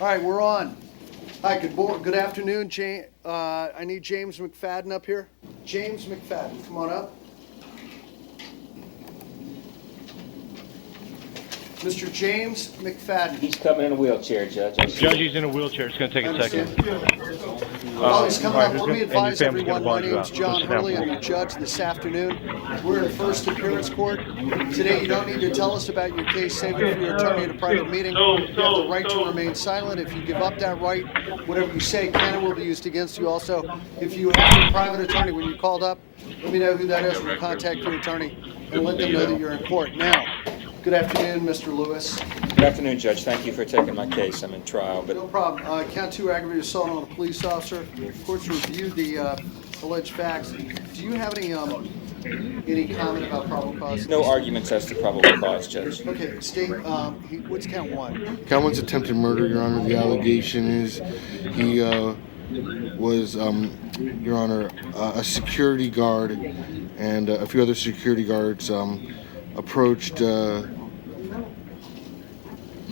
All right, we're on. Hi, good afternoon. I need James McFadden up here. James McFadden, come on up. Mr. James McFadden. He's coming in a wheelchair, Judge. Judge, he's in a wheelchair. It's going to take a second. While he's coming up, let me advise and your everyone, family's gonna my bond you name's out. John Just sit down, Hurley. I'm please. your judge this afternoon. We're in first appearance court. Today, you don't need to tell us about your case. Save it for your attorney at a private meeting. You have the right to remain silent. If you give up that right, whatever you say can and will be used against you. Also, if you have a private attorney when you called up, let me know who that is. We'll contact your attorney and let them know that you're in court. Now, good afternoon, Mr. Lewis. Good afternoon, Judge. Thank you for taking my case. I'm in trial, but No problem. Count 2, aggravated assault on a police officer. Court's reviewed the alleged facts. Do you have any comment about probable cause? no arguments as to probable cause, Judge. Okay, state. What's count 1? Count one's attempted murder, Your Honor. The allegation is he was, Your Honor, a security guard and a few other security guards approached Mr.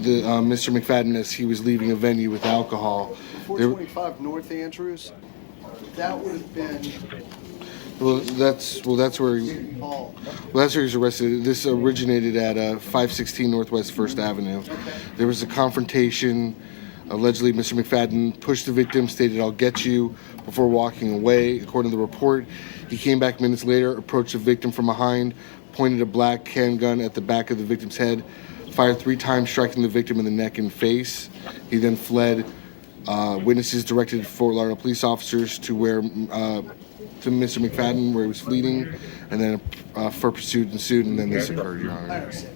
McFadden as he was leaving a venue with alcohol. 425 North Andrews. That would have been That's where Hall. that's where he was arrested. This originated at 516 Northwest First Avenue. Okay. There was a confrontation. Allegedly, Mr. McFadden pushed the victim, stated, "I'll get you," before walking away. According to the report, he came back minutes later, approached the victim from behind, pointed a black handgun at the back of the victim's head, fired 3 times, striking the victim in the neck and face. He then fled. Witnesses directed Fort Lauderdale police officers to to Mr. McFadden, where he was fleeing, and then for pursuit ensued, and then this occurred, Your I Honor. understand.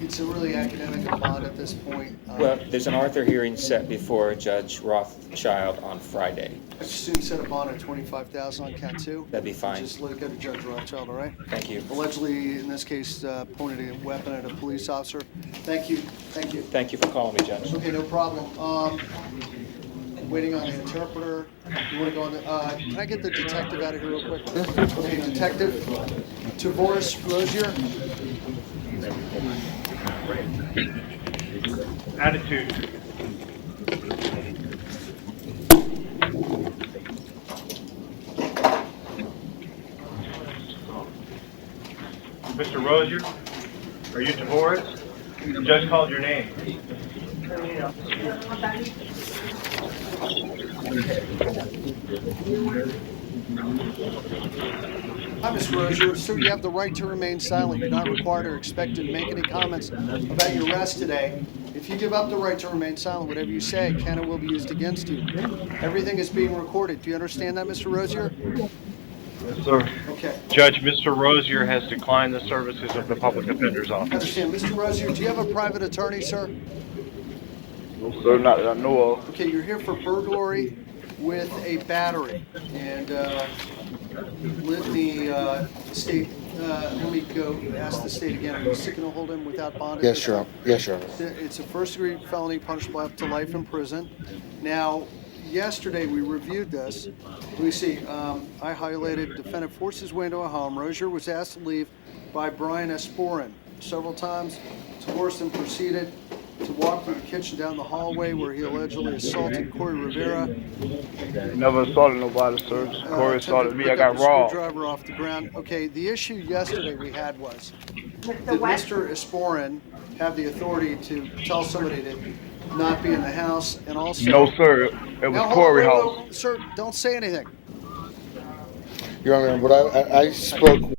It's a really academic bond at this point. Well, there's an Arthur hearing set before Judge Rothschild on Friday. I assume set a bond at $25,000 on count 2. That'd be fine. Just let it go to Judge Rothschild, all right? Thank you. Allegedly, in this case, pointed a weapon at a police officer. Thank you. Thank you. Thank you for calling me, Judge. Okay, no problem. Waiting on the interpreter. You want to go on the? Can I get the detective out of here real quick? Okay, Detective Tavoris Rozier. Attitude. Mr. Rozier, are you divorced? The judge called your name. Hi, Ms. Rozier. Sir, you have the right to remain silent. You're not required or expected to make any comments about your arrest today. If you give up the right to remain silent, whatever you say can and will be used against you. Everything is being recorded. Do you understand that, Mr. Rozier? Yes, sir. Okay. Judge, Mr. Rozier has declined the services of the public defender's I office. understand. Mr. Rozier, do you have a private attorney, sir? No, sir, not that I know of. Okay, you're here for burglary with a battery. And let me state, let me go ask the state again. Are you seeking to hold him without bond? at Yes, this Your time? Honor. Yes, Your Honor. It's a first-degree felony punishable up to life in prison. Now, yesterday we reviewed this. Let me see. I highlighted defendant forced his way into a home. Rozier was asked to leave by Brian Esporin. Several times, Tavoris then proceeded to walk from the kitchen down the hallway where he allegedly assaulted Corey Rivera. Never assaulted nobody, sir. Corey assaulted me. I got robbed. Screwdriver off the ground. Okay, the issue yesterday we had was, did Mr. Esporin have the authority to tell somebody to not be in the house, and also? No, sir. It was Now, hold Corey on, house. wait, sir, don't say anything. Your Honor, what I spoke.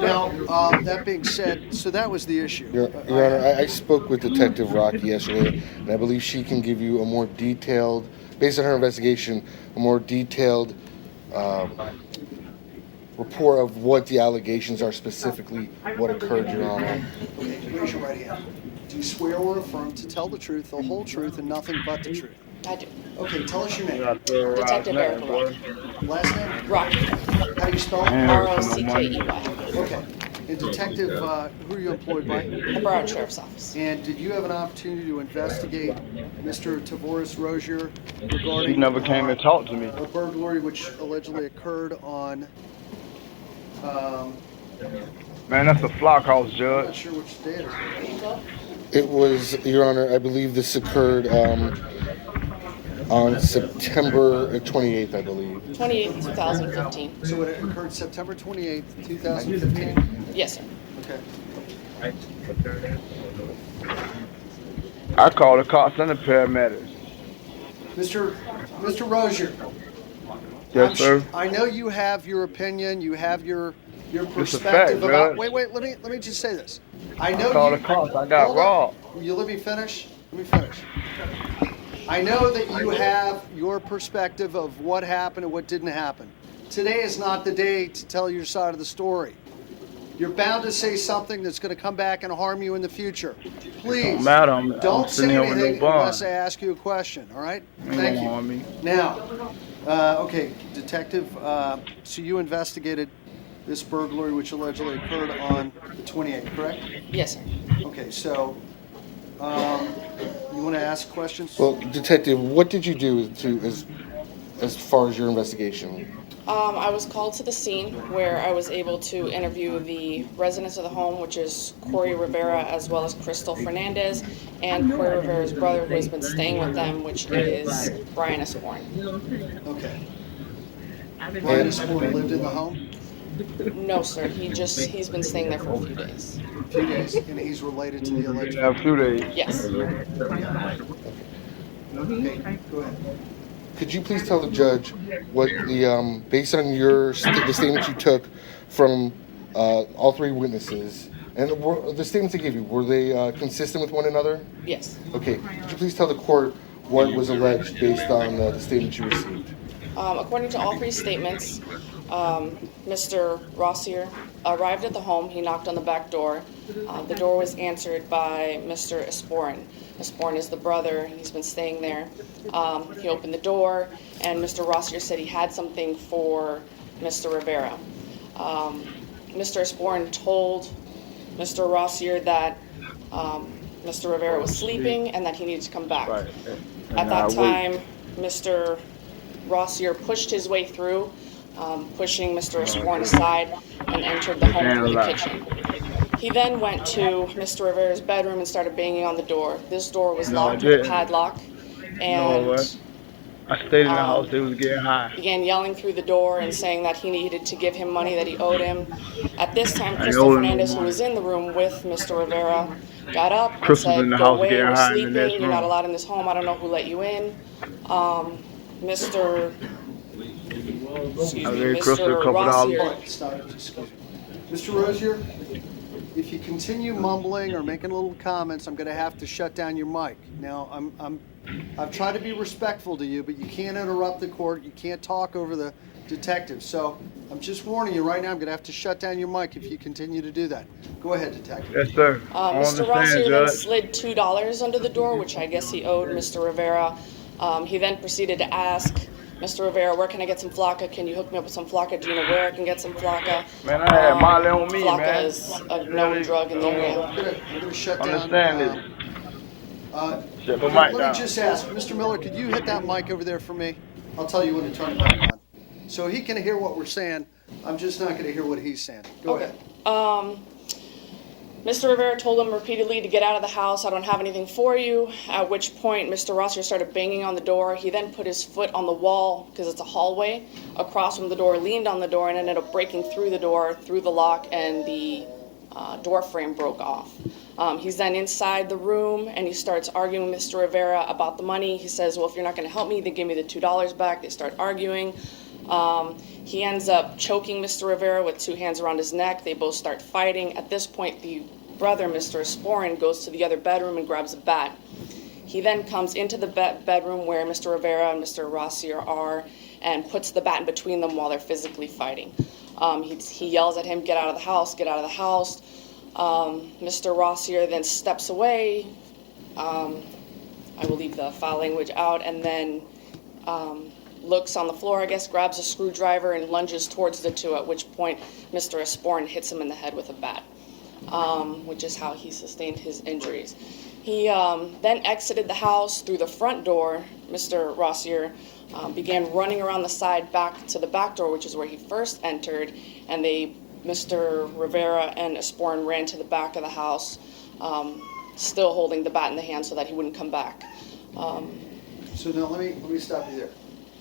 Now, that being said, so that was the issue. Your Honor, I spoke with Detective Rocky yesterday, and I believe she can give you a more detailed, based on her investigation, a more detailed report of what the allegations are specifically, what occurred, Your Honor. Okay, raise your right hand. Do you swear or affirm to tell the truth, the whole truth, and nothing but the truth? I do. Okay, tell us your name. Detective Erica Rock. Last name? Rocky. How do you spell it? Rockey. Okay. And Detective, who are you employed by? The Broward Sheriff's Office. And did you have an opportunity to investigate Mr. Tavoris Rozier regarding He never came and talked to me. a burglary which allegedly occurred on, Man, that's a flock house, I'm not Judge. sure which day it is. It was, Your Honor, I believe this occurred on September 28th, I believe. 28th, 2015. So it occurred September 28th, 2015? Yes, sir. Okay. I called the cops and the paramedics. Mr. Rozier. Yes, sir. I know you have your opinion, you have your It's a perspective fact, about. Judge. Wait. Let me just say this. I know Call you. the cops. I got Hold on. robbed. You let me finish. Let me finish. I know that you have your perspective of what happened and what didn't happen. Today is not the day to tell your side of the story. You're bound to say something that's going to come back and harm you in the future. Please, Don't matter. I'm don't sitting say here with no anything bond. unless I ask you a question, all right? Ain't Thank gonna harm you. me. Now, okay, Detective, so you investigated this burglary which allegedly occurred on the 28th, correct? Yes, sir. Okay, so you want to ask questions? Well, Detective, what did you do as far as your investigation? I was called to the scene where I was able to interview the residents of the home, which is Corey Rivera as well as Crystal Fernandez, and Corey Rivera's brother who has been staying with them, which is Brian Esporn. Okay. Brian Esporn lived in the home No, sir. He's been staying there for a few days. a few days, and he's related to the alleged. Yeah, a few days. Yes. Okay, go ahead. Could you please tell the judge what the, based on the statements you took from all three witnesses, and the statements they gave you, were they consistent with one another? Yes. Okay. Could you please tell the court what was alleged based on the statements you received? According to all three statements, Mr. Rossier arrived at the home. He knocked on the back door. The door was answered by Mr. Esporn. Esporn is the brother, and he's been staying there. He opened the door, and Mr. Rossier said he had something for Mr. Rivera. Mr. Esporn told Mr. Rossier that Mr. Rivera was sleeping and that he needed to come back. Right. At that time, Mr. Rossier pushed his way through, pushing Mr. Esporn aside, and entered the home through the kitchen. He then went to Mr. Rivera's bedroom and started banging on the door. This door was locked with a padlock, and I stayed in the house. They was getting high. began yelling through the door and saying that he needed to give him money that he owed him. At this time, Crystal Fernandez, who was in the room with Mr. Rivera, got up and Crystal's said, in the "Go house away, getting we're high in the sleeping, next you're not room." allowed in this home, I don't know who let you in." Mr. Excuse me, gave Crystal a Mr. couple dollars. All Rossier. right, stop. Excuse me. Mr. Rozier, if you continue mumbling or making little comments, I'm going to have to shut down your mic. Now, I've tried to be respectful to you, but you can't interrupt the court. You can't talk over the detective. So I'm just warning you right now. I'm going to have to shut down your mic if you continue to do that. Go ahead, detective. Yes, sir. I Mr. understand, Rossier then Judge. slid $2 under the door, which I guess he owed Mr. Rivera. He then proceeded to ask Mr. Rivera, "Where can I get some flocka? Can you hook me up with some flocka? Do you know where I can get some flocka?" Man, I had Molly on me, flocka man. is a known drug in the area. I'm going to shut down. Understand this. Shut the mic Let me down. just ask, Mr. Miller, could you hit that mic over there for me? I'll tell you when to turn it back on. So he can hear what we're saying. I'm just not going to hear what he's saying. Go Okay. ahead. Mr. Rivera told him repeatedly to get out of the house. "I don't have anything for you." At which point, Mr. Rossier started banging on the door. He then put his foot on the wall, because it's a hallway, across from the door, leaned on the door, and ended up breaking through the door, through the lock, and the door frame broke off. He's then inside the room, and he starts arguing with Mr. Rivera about the money. He says, "Well, if you're not going to help me, then give me the $2 back." They start arguing. He ends up choking Mr. Rivera with two hands around his neck. They both start fighting. At this point, the brother, Mr. Esporin, goes to the other bedroom and grabs a bat. He then comes into the bedroom where Mr. Rivera and Mr. Rossier are and puts the bat in between them while they're physically fighting. He yells at him, "Get out of the house, get out of the house." Mr. Rossier then steps away. I will leave the foul language out, and then looks on the floor, I guess, grabs a screwdriver and lunges towards the two, at which point Mr. Esporn hits him in the head with a bat, which is how he sustained his injuries. He then exited the house through the front door. Mr. Rossier began running around the side back to the back door, which is where he first entered, and Mr. Rivera and Esporn ran to the back of the house, still holding the bat in the hand so that he wouldn't come back. So now let me stop you there.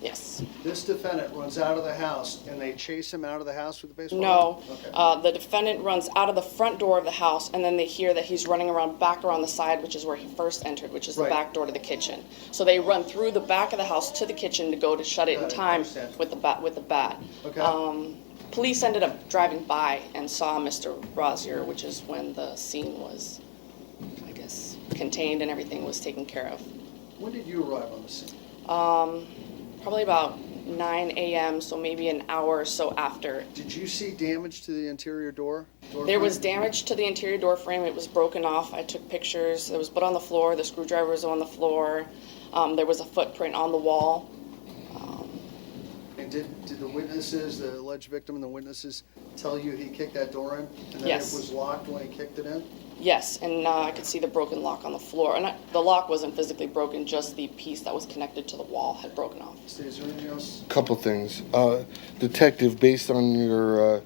Yes. This defendant runs out of the house, and they chase him out of the house with a baseball No. bat? Okay. The defendant runs out of the front door of the house, and then they hear that he's running back around the side, which is where he first entered, which is the Right. back door to the kitchen. So they run through the back of the house to the kitchen to go to shut it in time understand. with the bat. Okay. Police ended up driving by and saw Mr. Rossier, which is when the scene was, I guess, contained and everything was taken care of. When did you arrive on the scene? Probably about 9 a.m., so maybe an hour or so after. Did you see damage to the interior door? There was damage to the interior door frame. It was broken off. I took pictures. It was put on the floor. The screwdriver was on the floor. There was a footprint on the wall. And did the witnesses, the alleged victim and the witnesses, tell you he kicked that door in? And that Yes. it was locked when he kicked it in? Yes, and I could see the broken lock on the floor. And the lock wasn't physically broken, just the piece that was connected to the wall had broken off. Steve, is there anything else? Couple things. Detective, based on your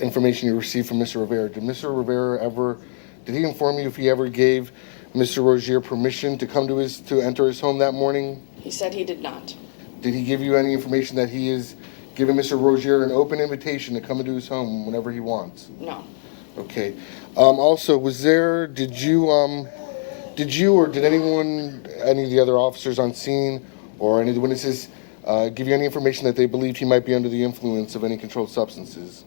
information you received from Mr. Rivera, did he inform you if he ever gave Mr. Rozier permission to come to enter his home that morning? He said he did not. Did he give you any information that he is giving Mr. Rozier an open invitation to come into his home whenever he wants? No. Okay. Also, did you or did anyone, any of the other officers on scene or any of the witnesses give you any information that they believed he might be under the influence of any controlled substances?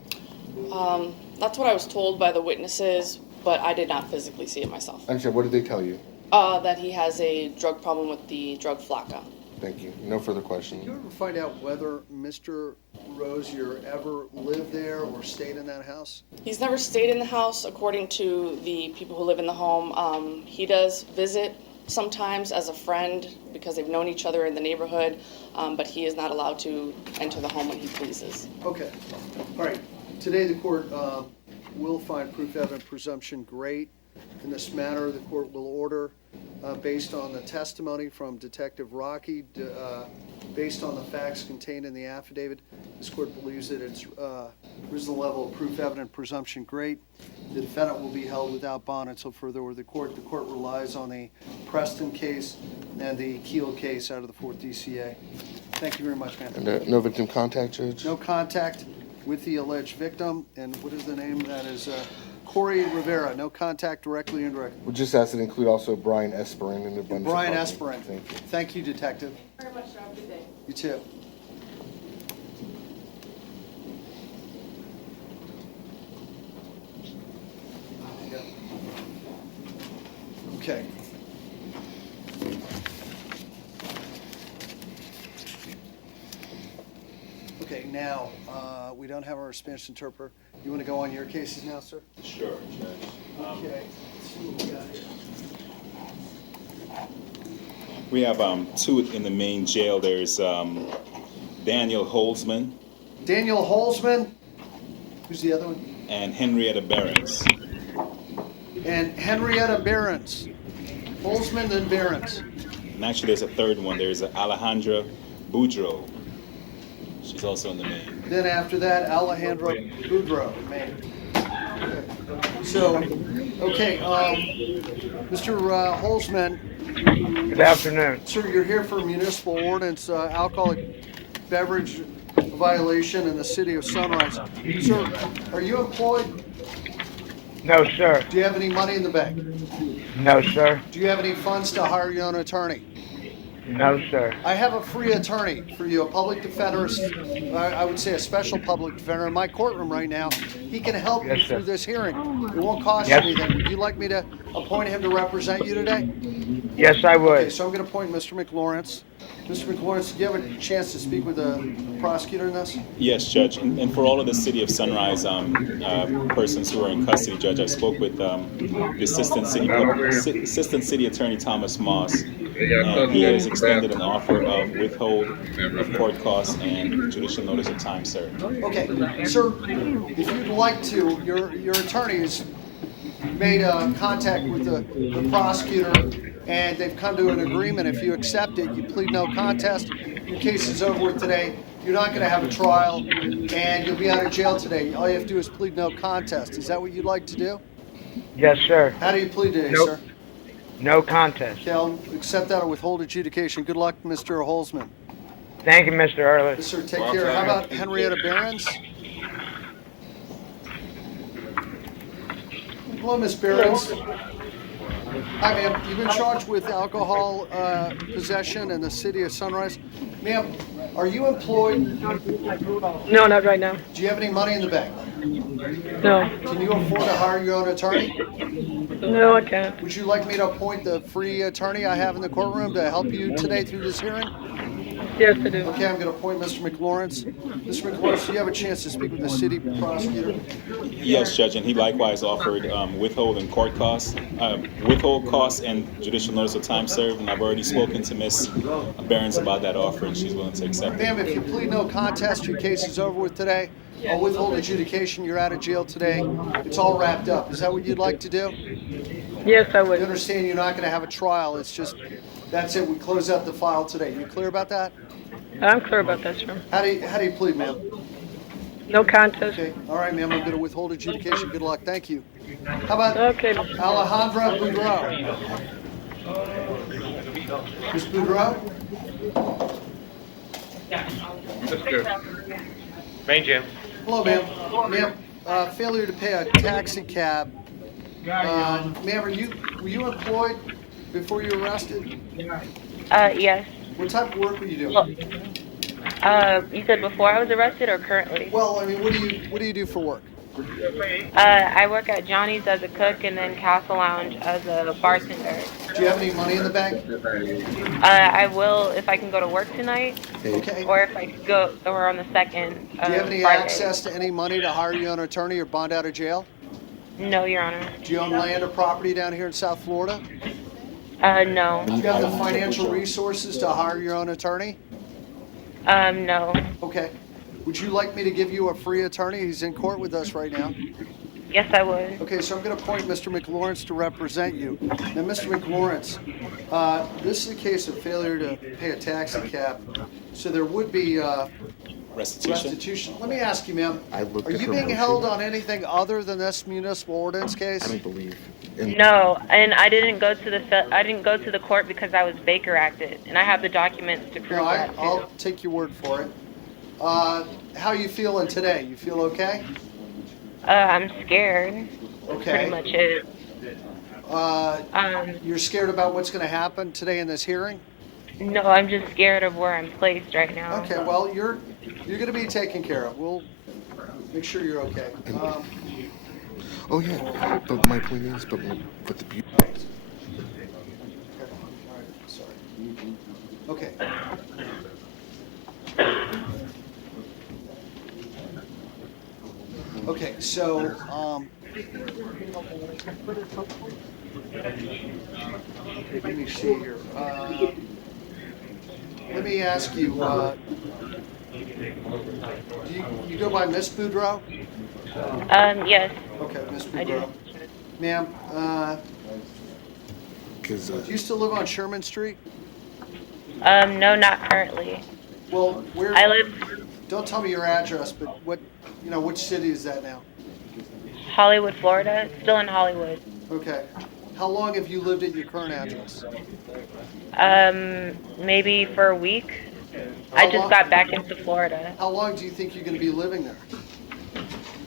That's what I was told by the witnesses, but I did not physically see it myself. I understand. What did they tell you? That he has a drug problem with the drug flakka. Thank you. No further Did questions. you ever find out whether Mr. Rozier ever lived there or stayed in that house? He's never stayed in the house, according to the people who live in the home. He does visit sometimes as a friend because they've known each other in the neighborhood, but he is not allowed to enter the home when he pleases. Okay. All right. Today the court will find proof evident presumption great. In this matter, the court will order, based on the testimony from Detective Rocky, based on the facts contained in the affidavit, this court believes that it's reasonable level of proof evident presumption great. The defendant will be held without bond until further order. The court relies on the Preston case and the Keel case out of the 4th DCA. Thank you very much, ma'am. And no victim contact, Judge? No contact with the alleged victim, and what is the name? That is Corey Rivera. No contact directly or indirectly. We'll just ask it to include also Brian Esperin in the abundance of Brian caution. Esperin. Thank you. Thank you, Detective. Very much, have a good day. You too. Okay. Okay, now, we don't have our Spanish interpreter. You want to go on your cases now, sir? Sure, Judge. Okay. Let's see what we got here. We have two in the main jail. There's Daniel Holzman Daniel Holzman. Who's the other one? and Henrietta Behrens. And Henrietta Behrens. Holzman, then Behrens. And actually, there's a third one. There's Alejandra Boudreau. She's also in the main. Then after that, Alejandro Boudreau, man. So, okay, Mr. Holzman, Good afternoon. sir, you're here for municipal ordinance, alcoholic beverage violation in the city of Sunrise. Sir, are you employed? No, sir. Do you have any money in the bank? No, sir. Do you have any funds to hire your own attorney? No, sir. I have a free attorney for you, a public defender, I would say a special public defender in my courtroom right now. He can help you Yes, sir. through this hearing. It won't cost Yes. you anything. Would you like me to appoint him to represent you today? Yes, I would. Okay, so I'm going to appoint Mr. McLawrence. Mr. McLawrence, do you have a chance to speak with the prosecutor in this? Yes, Judge. And for all of the City of Sunrise persons who are in custody, Judge, I spoke with the Assistant City Attorney Thomas Moss, and he has extended an offer of withhold of court costs and judicial notice of time served. Okay, sir, if you'd like to, your attorney has made contact with the prosecutor, and they've come to an agreement. If you accept it, you plead no contest. Your case is over with today. You're not going to have a trial, and you'll be out of jail today. All you have to do is plead no contest. Is that what you'd like to do? Yes, sir. How do you plead today, Nope. sir? No contest. Okay, I'll accept that or withhold adjudication. Good luck, Mr. Holzman. Thank you, Mr. Early. Yes, sir, take care. How about Henrietta Behrens? Hello, Miss Behrens. Hi, ma'am. You've been charged with alcohol possession in the city of Sunrise. Ma'am, are you employed? No, not right now. Do you have any money in the bank? No. Can you afford to hire your own attorney? No, I can't. Would you like me to appoint the free attorney I have in the courtroom to help you today through this hearing? Yes, I do. Okay, I'm going to appoint Mr. McLawrence. Mr. McLawrence, do you have a chance to speak with the city prosecutor? Yes, Judge, and he likewise offered withhold costs and judicial notice of time served, and I've already spoken to Ms. Behrens about that offer, and she's willing to accept it. Ma'am, if you plead no contest, your case is over with today. I'll withhold adjudication. You're out of jail today. It's all wrapped up. Is that what you'd like to do? Yes, I You would. understand you're not going to have a trial. It's just, that's it. We close out the file today. You clear about that? I'm clear about that, sir. How do you plead, ma'am? No contest. Okay. All right, ma'am. I'm going to withhold adjudication. Good luck. Thank you. How about Okay. Alejandra Boudreau? Ms. Boudreau? Main Jim. Hello, ma'am. Ma'am, failure to pay a taxi cab. Ma'am, were you employed before you were arrested? Yes. What type of work were you doing? Well, you said before I was arrested or currently? Well, I mean, what do you do for work? I work at Johnny's as a cook and then Castle Lounge as a bartender. Do you have any money in the bank? I will if I can go to work tonight, Okay. or if I could go, or on the 2nd. Do you have any Friday. access to any money to hire your own attorney or bond out of jail? No, Your Honor. Do you own land or property down here in South Florida? No. Do you have the financial resources to hire your own attorney? No. Okay. Would you like me to give you a free attorney? He's in court with us right now. Yes, I would. Okay, so I'm going to appoint Mr. McLawrence to represent you. Now, Mr. McLawrence, this is a case of failure to pay a taxi cab, so there would be restitution. Let me ask you, ma'am, I looked are at you her being motion. held on anything other than this municipal ordinance I case? don't believe. And No, and I didn't go to the court because I was Baker acted, and I have the documents to prove No, that too. I'll take your word for it. How you feeling today? You feel okay? I'm scared. Okay. Pretty much it. You're scared about what's going to happen today in this hearing? No, I'm just scared of where I'm placed right now. Okay, well, you're going to be taken care of. We'll make sure you're okay. oh yeah, but my point is, but the beauty. Sorry. Okay. Okay, so, let me see here. Let me ask you, do you go by Miss Boudreau? Yes. Okay, Miss I do. Boudreau. Ma'am, Because do you still live on Sherman Street? No, not currently. Well, where? I live Don't tell me your address, but which city is that now? Hollywood, Florida. Still in Hollywood. Okay. How long have you lived at your current address? Maybe for a week. I How just long- got back into Florida. How long do you think you're going to be living there?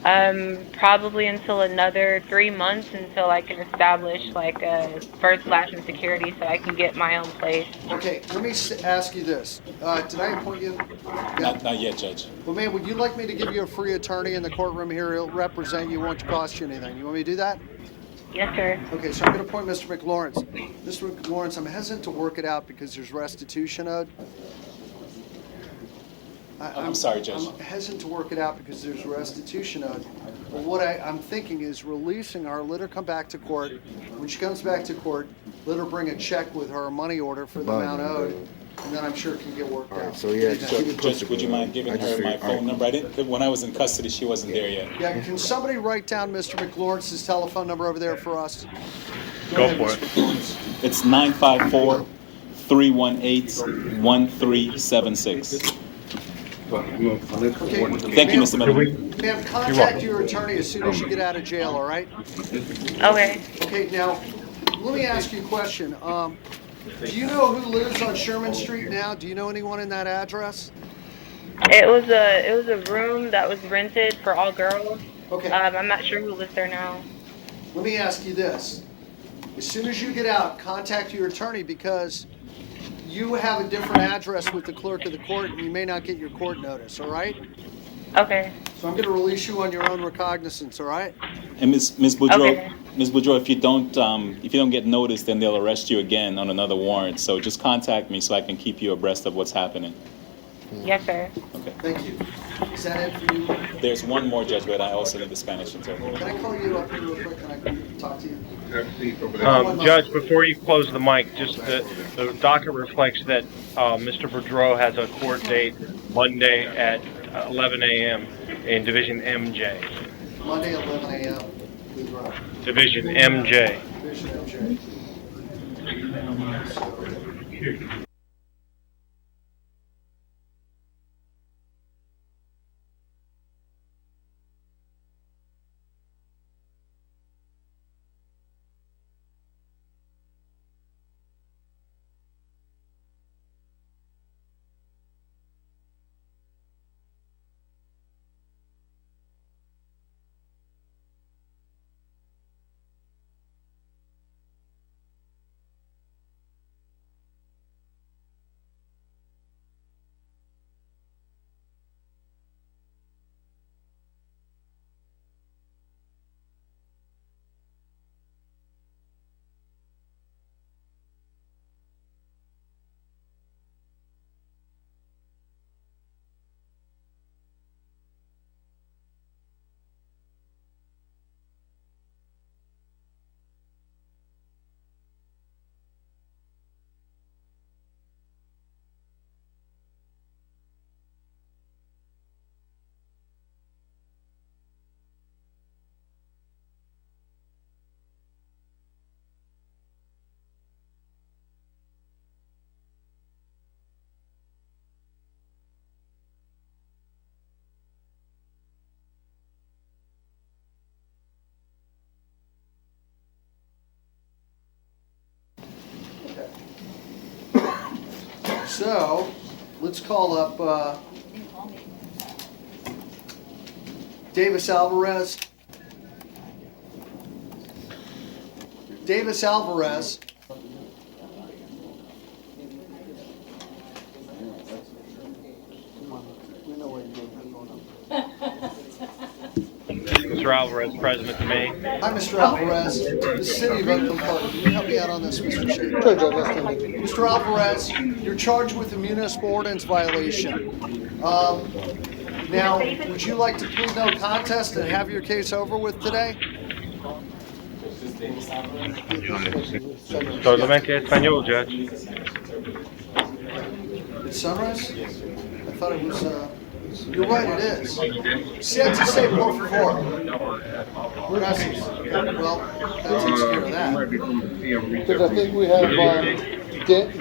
Probably until another 3 months until I can establish like a first class in security so I can get my own place. Okay, let me ask you this. Did I appoint you? Yeah. Not yet, Judge. Well, man, would you like me to give you a free attorney in the courtroom here? He'll represent you, won't cost you anything. You want me to do that? Yes, sir. Okay, so I'm going to appoint Mr. McLawrence. Mr. McLawrence, I'm hesitant to work it out because there's restitution owed. I'm sorry, Judge. I'm hesitant to work it out because there's restitution owed. But what I'm thinking is releasing her, let her come back to court. When she comes back to court, let her bring a check with her money order for the amount owed, and then I'm sure it can get worked out. So yeah, just keep it Judge, posted. would you mind giving I just her my figured- phone all right. number? I didn't. When I was in custody, she wasn't there yet. Yeah, can somebody write down Mr. McLawrence's telephone number over there for us? Go ahead, for Mr. it. McLawrence. It's 954-318-1376. Okay. Thank you, Mr. Miller. Ma'am, contact your attorney as soon as you get out of jail, all right? Okay. Okay, now, let me ask you a question. Do you know who lives on Sherman Street now? Do you know anyone in that address? It was a room that was rented for all girls. Okay, I'm not sure who lives there now. let me ask you this. As soon as you get out, contact your attorney because you have a different address with the clerk of the court and you may not get your court notice, all right? Okay. So I'm going to release you on your own recognizance, all right? And Ms. Boudreaux, Okay. Ms. Boudreaux, if you don't get noticed, then they'll arrest you again on another warrant. So just contact me so I can keep you abreast of what's happening. Yes, sir. Okay. Thank you. Is that it for you? There's one more, Judge, but I also need the Spanish interpreter. Can I call you up here real quick and I can talk to you? Judge, before you close the mic, just the docket reflects that Mr. Boudreau has a court date Monday at 11 a.m. in Division MJ. Monday at 11 a.m. Division MJ. Division MJ. So, let's call up Davis Alvarez. Davis Alvarez. Mr. Alvarez, President to me. Hi, Mr. Alvarez. The city of Oakland Park. Can you help me out on this, Mr. Shea? Sure, Judge, that's fine. Mr. Alvarez, you're charged with a municipal ordinance violation. Now, would you like to plead no contest and have your case over with today? Solamente español, Judge. It's Sunrise? I thought it was, you're right, it is. Siete say por favor. Gracias. Well, that takes care of that. Because I think we have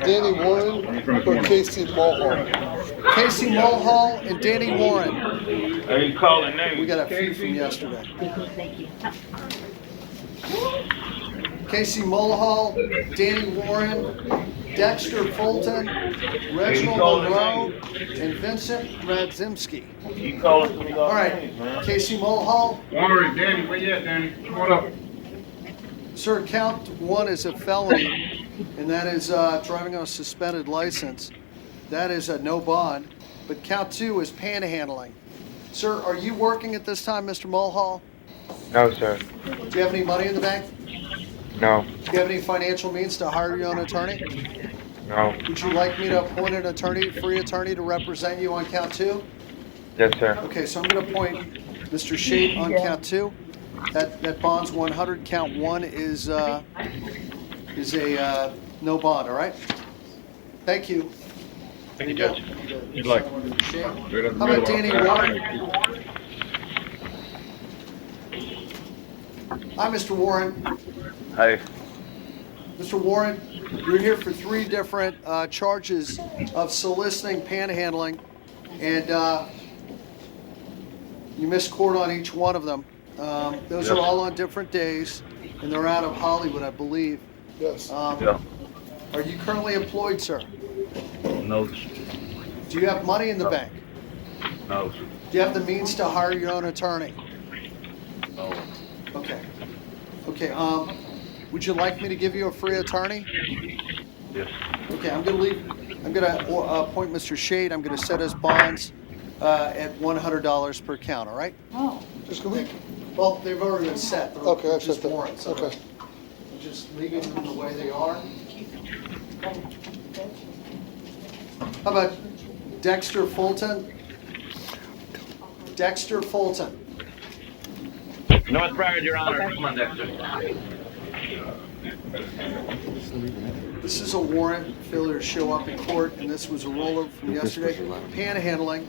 Danny Warren or Casey Mulhall. Casey Mulhall and Danny Warren. I didn't call a name. We got a few from yesterday. Casey Mulhall, Danny Warren, Dexter Fulton, Reginald Monroe, and Vincent Radzimski. All right, Casey Mulhall. Warren, Danny, where you at, Danny? What up? Sir, count one is a felony, and that is driving on a suspended license. That is a no bond. But count two is panhandling. Sir, are you working at this time, Mr. Mulhall? No, sir. Do you have any money in the bank? No. Do you have any financial means to hire your own attorney? No. Would you like me to appoint an attorney, free attorney, to represent you on count two? Yes, sir. Okay, so I'm going to appoint Mr. Shade on count two. That bond's 100. Count one is a no bond. All right. Thank you. Thank you, Judge. Good luck. How about Danny Warren? Hi, Mr. Warren. Hi. Mr. Warren, you're here for 3 different charges of soliciting panhandling, and you missed court on each one of them. Those are all on different days, and they're out of Hollywood, I believe. Yes. Yeah. Are you currently employed, sir? No. Do you have money in the bank? No. Do you have the means to hire your own attorney? No. Okay. Okay. Would you like me to give you a free attorney? Yes. Okay. I'm gonna appoint Mr. Shade. I'm gonna set his bonds at $100 per count. All right? Oh. Just go ahead. Well, they've already been set. They're Okay, I've just set that. warrants. Okay. I'm just leaving them the way they are. How about Dexter Fulton? Dexter Fulton. No, it's prior, Your Honor. Come on, Dexter. This is a warrant failure to show up in court, and this was a rollover from yesterday. Panhandling.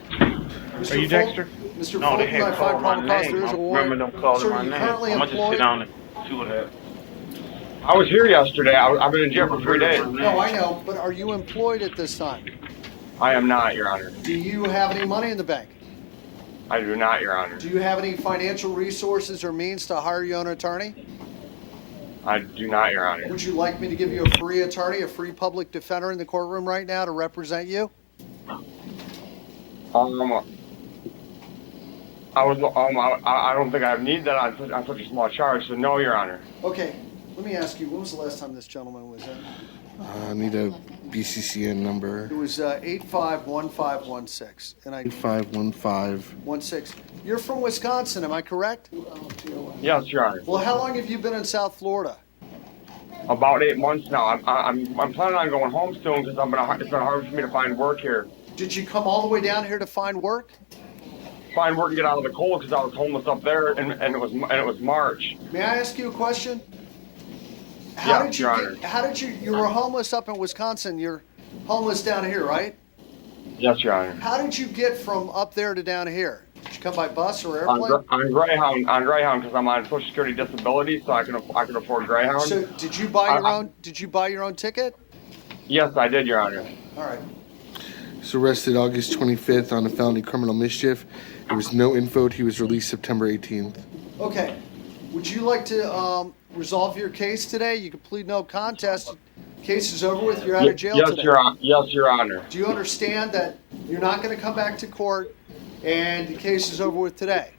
Are you Dexter? Mr. No, they Fulton, I ain't find calling my probable cause there name. is a I warrant. remember them calling Sir, my you name. currently I'm gonna just sit employed? down and see what happens. I was here yesterday. I've been in jail for 3 days. No, I know, but are you employed at this time? I am not, Your Honor. Do you have any money in the bank? I do not, Your Honor. Do you have any financial resources or means to hire your own attorney? I do not, Your Honor. Would you like me to give you a free attorney, a free public defender in the courtroom right now to represent you? I don't think I need that on such a small charge, so no, Your Honor. Okay, let me ask you, when was the last time this gentleman was in? I need a BCCN number. It was 851516, and 8515. 16. You're from Wisconsin, am I correct? Yes, Your Honor. Well, how long have you been in South Florida? About 8 months now. I'm planning on going home soon because it's been hard for me to find work here. Did you come all the way down here to find work? Find work and get out of the cold because I was homeless up there and it was March. May I ask you a question? Yeah, Your Honor. You were homeless up in Wisconsin, you're homeless down here, right? Yes, Your Honor. How did you get from up there to down here? Did you come by bus or airplane? On Greyhound because I'm on Social Security disability, so I can afford Greyhound. So did you buy your own ticket? Yes, I did, Your Honor. All right. He was arrested August 25th on a felony criminal mischief. There was no info. He was released September 18th. Okay. Would you like to resolve your case today? You can plead no contest. Case is over with. You're out of jail today. Yes, Your Honor. Do you understand that you're not going to come back to court and the case is over with today?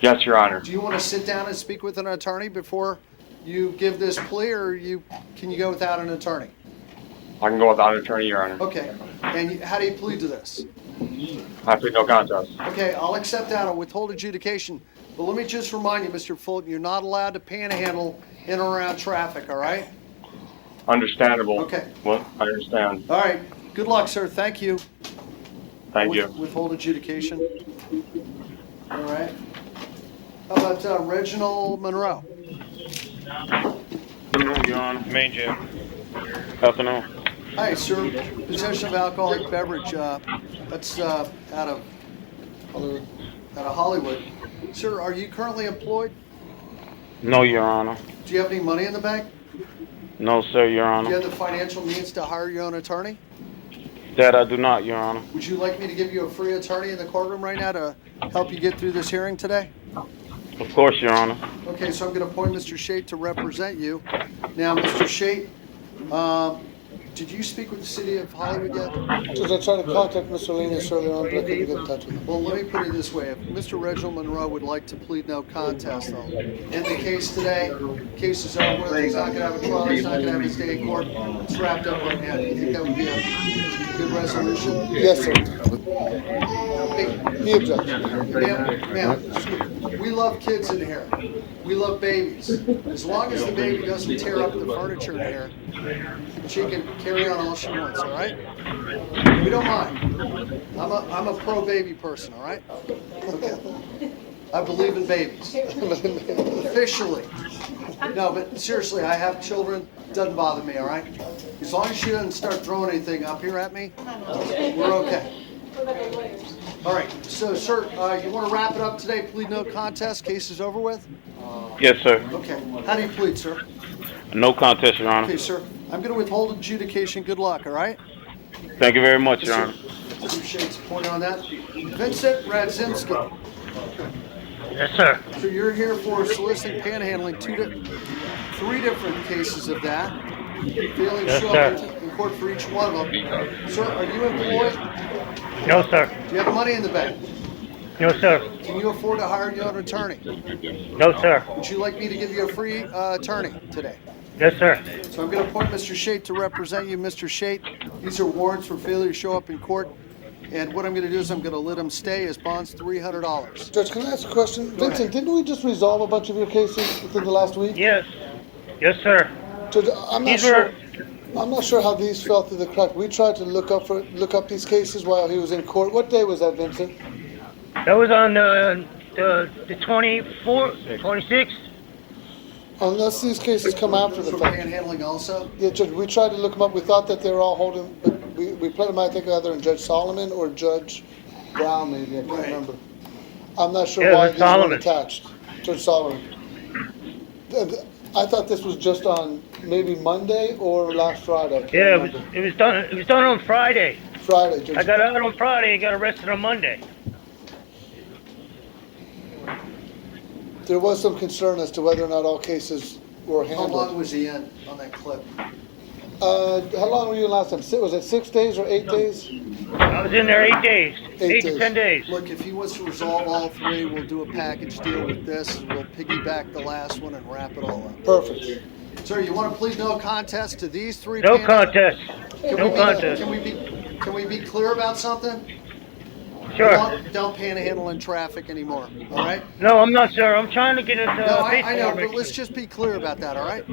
Yes, Your Honor. Do you want to sit down and speak with an attorney before you give this plea, or can you go without an attorney? I can go without an attorney, Your Honor. Okay. And how do you plead to this? I plead no contest. Okay, I'll accept that. I'll withhold adjudication. But let me just remind you, Mr. Fulton, you're not allowed to panhandle in or around traffic, all right? Understandable. Okay. Well, I understand. All right. Good luck, sir. Thank you. Thank you. Withhold adjudication. All right. How about Reginald Monroe? Your Honor. Main jail. Afternoon. Hi, sir. Possession of alcoholic beverage. That's out of Hollywood. Sir, are you currently employed? No, Your Honor. Do you have any money in the bank? No, sir, Your Do Honor. you have the financial means to hire your own attorney? That I do not, Your Honor. Would you like me to give you a free attorney in the courtroom right now to help you get through this hearing today? Of course, Your Honor. Okay, so I'm going to appoint Mr. Shate to represent you. Now, Mr. Shate, did you speak with the city of Hollywood yet? Judge, I tried to contact Mr. Lenis earlier on, but I couldn't get in touch with him. Well, let me put it this way. If Mr. Reginald Monroe would like to plead no contest, though, in the case today, case is over with, he's not going to have a trial, he's not going to have his day in court, it's wrapped up right now. Do you think that would be a good resolution? Yes, sir. He objects. Ma'am, we love kids in here. We love babies. As long as the baby doesn't tear up the furniture in here, she can carry on all she wants, all right? We don't mind. I'm a pro-baby person, all right? Okay. I believe in babies. Officially. No, but seriously, I have children. Doesn't bother me, all right? As long as she doesn't start throwing anything up here at me, we're okay. All right, so sir, you want to wrap it up today? Plead no contest. Case is over with. Yes, sir. Okay. How do you plead, sir? No contest, Your Honor. Okay, sir. I'm going to withhold adjudication. Good luck. All right. Thank you very much, Your Honor. Mr. Shade's point on that. Vincent Radzimski. Yes, sir. So you're here for soliciting panhandling, three different cases of that. Failing to show up in court for each one of them. Sir, are you employed? No, sir. Do you have money in the bank? No, sir. Can you afford to hire your own attorney? No, sir. Would you like me to give you a free attorney today? Yes, sir. So I'm going to appoint Mr. Shate to represent you. Mr. Shate, these are warrants for failure to show up in court. And what I'm going to do is I'm going to let him stay. His bond's $300. Judge, can I ask a question? Vincent, didn't we just resolve a bunch of your cases within the last week? Yes. Yes, sir. Judge, I'm not sure how these fell through the crack. We tried to look up these cases while he was in court. What day was that, Vincent? That was on the 24th, 26th. Unless these cases come after the For fact. panhandling also? Yeah, Judge, we tried to look them up. We thought that they were all holding, but we put them, I think, either in Judge Solomon or Judge Brown, maybe. I can't remember. I'm not sure why these weren't attached. Judge Solomon. I thought this was just on maybe Monday or last Friday. Yeah, it was done. It was done on Friday. Friday, Judge. I got out on Friday and got arrested on Monday. There was some concern as to whether or not all cases were How handled. long was he in on that clip? How long were you in last time? Was it 6 days or 8 days? I was in there 8 days. 8 to days. 10 days. Look, if he wants to resolve all three, we'll do a package deal with this, and we'll piggyback the last one and wrap it all up. Perfect. Sir, you want to plead no contest to these three? No contest. No contest. Can we be clear about something? Sure. Don't panhandle in traffic anymore, all right? No, I'm not, sir. I'm trying to get it. No, I know, but let's just be clear about that, all right?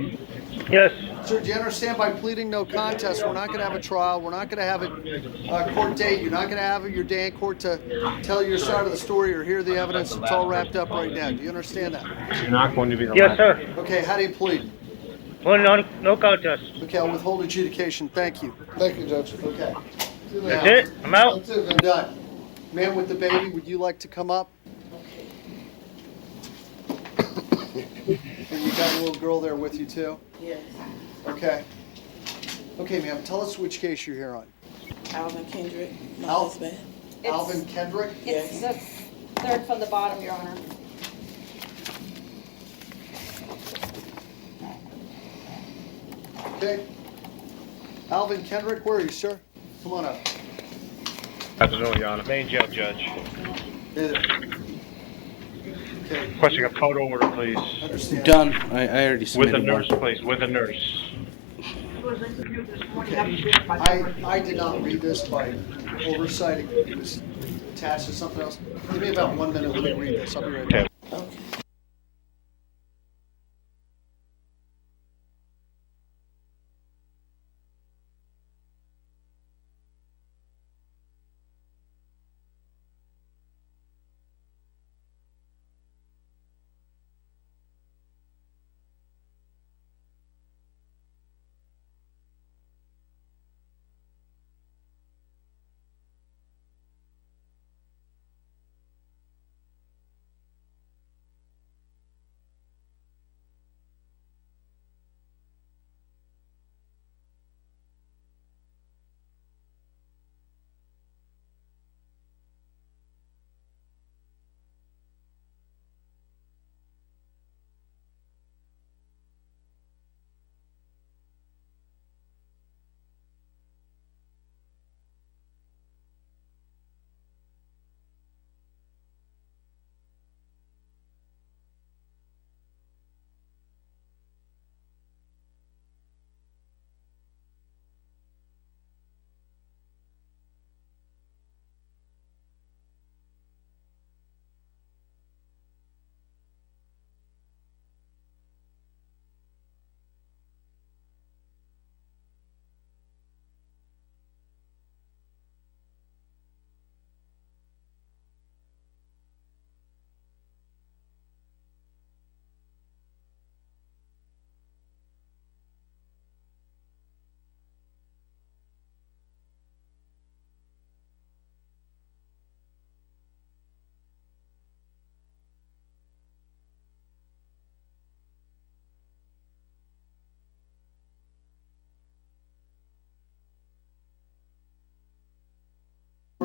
Yes. Sir, do you understand by pleading no contest, we're not going to have a trial, we're not going to have a court date, you're not going to have your day in court to tell your side of the story or hear the evidence, it's all wrapped up right now. Do you understand that? You're not going to be the Yes, last. sir. Okay, how do you plead? Well, no contest. Okay, I'll withhold adjudication, thank you. Thank you, Judge. Okay. That's it. I'm out. That's it, I'm done. Man with the baby, would you like to come up? And you got a little girl there with you too? Yes. Okay. Okay, ma'am, tell us which case you're here on. Alvin Kendrick, my Al- husband. Alvin Kendrick? It's the third from the bottom, Your Honor. Okay. Alvin Kendrick, where are you, sir? Come on up. Afternoon, Your Honor. Main jail judge. Okay. Requesting a photo order, please. Understand. Done. I already With submitted a nurse, one. please. With a nurse. Okay. I did not read this by oversight. It was attached to something else. Give me about 1 minute. Let me read this. I'll be right back.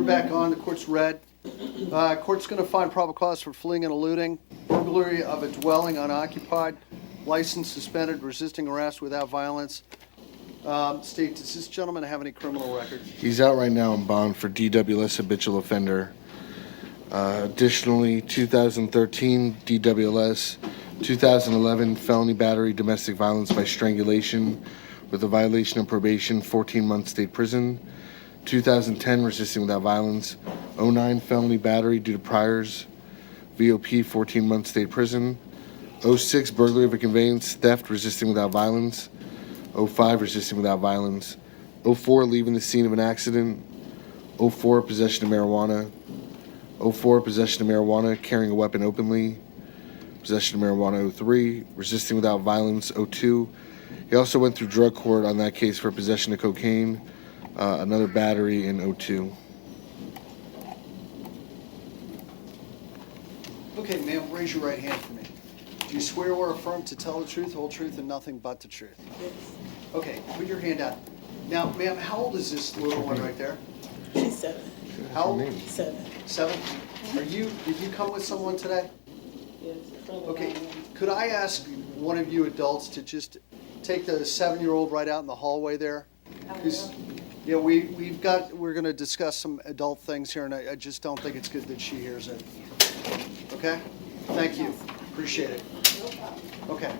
back on. The court's read. Court's going to find probable cause for fleeing and eluding, burglary of a dwelling unoccupied, license suspended, resisting arrest without violence. State, does this gentleman have any criminal record? He's out right now on bond for DWS habitual offender. Additionally, 2013 DWLS, 2011 felony battery domestic violence by strangulation with a violation of probation, 14-month state prison. 2010 resisting without violence, 09 felony battery due to priors, VOP, 14-month state prison. 06 burglary of a conveyance, theft, resisting without violence. 05 resisting without violence. 04 leaving the scene of an accident. 04 possession of marijuana. 04 possession of marijuana, carrying a weapon openly. Possession of marijuana. 03 resisting without violence. 02 he also went through drug court on that case for possession of cocaine. Another battery in 02. Okay, ma'am, raise your right hand for me. Do you swear or affirm to tell the truth, whole truth, and nothing but the truth? Yes. Okay, put your hand out. Now, ma'am, how old is this little one right there? She's 7. How old? 7. 7? Did you come with someone today? Yes. Okay, could I ask one of you adults to just take the 7-year-old right out in the hallway there? 'Cause, yeah, we're going to discuss some adult things here, and I just don't think it's good that she hears it. Okay? Thank you. Appreciate it. Okay.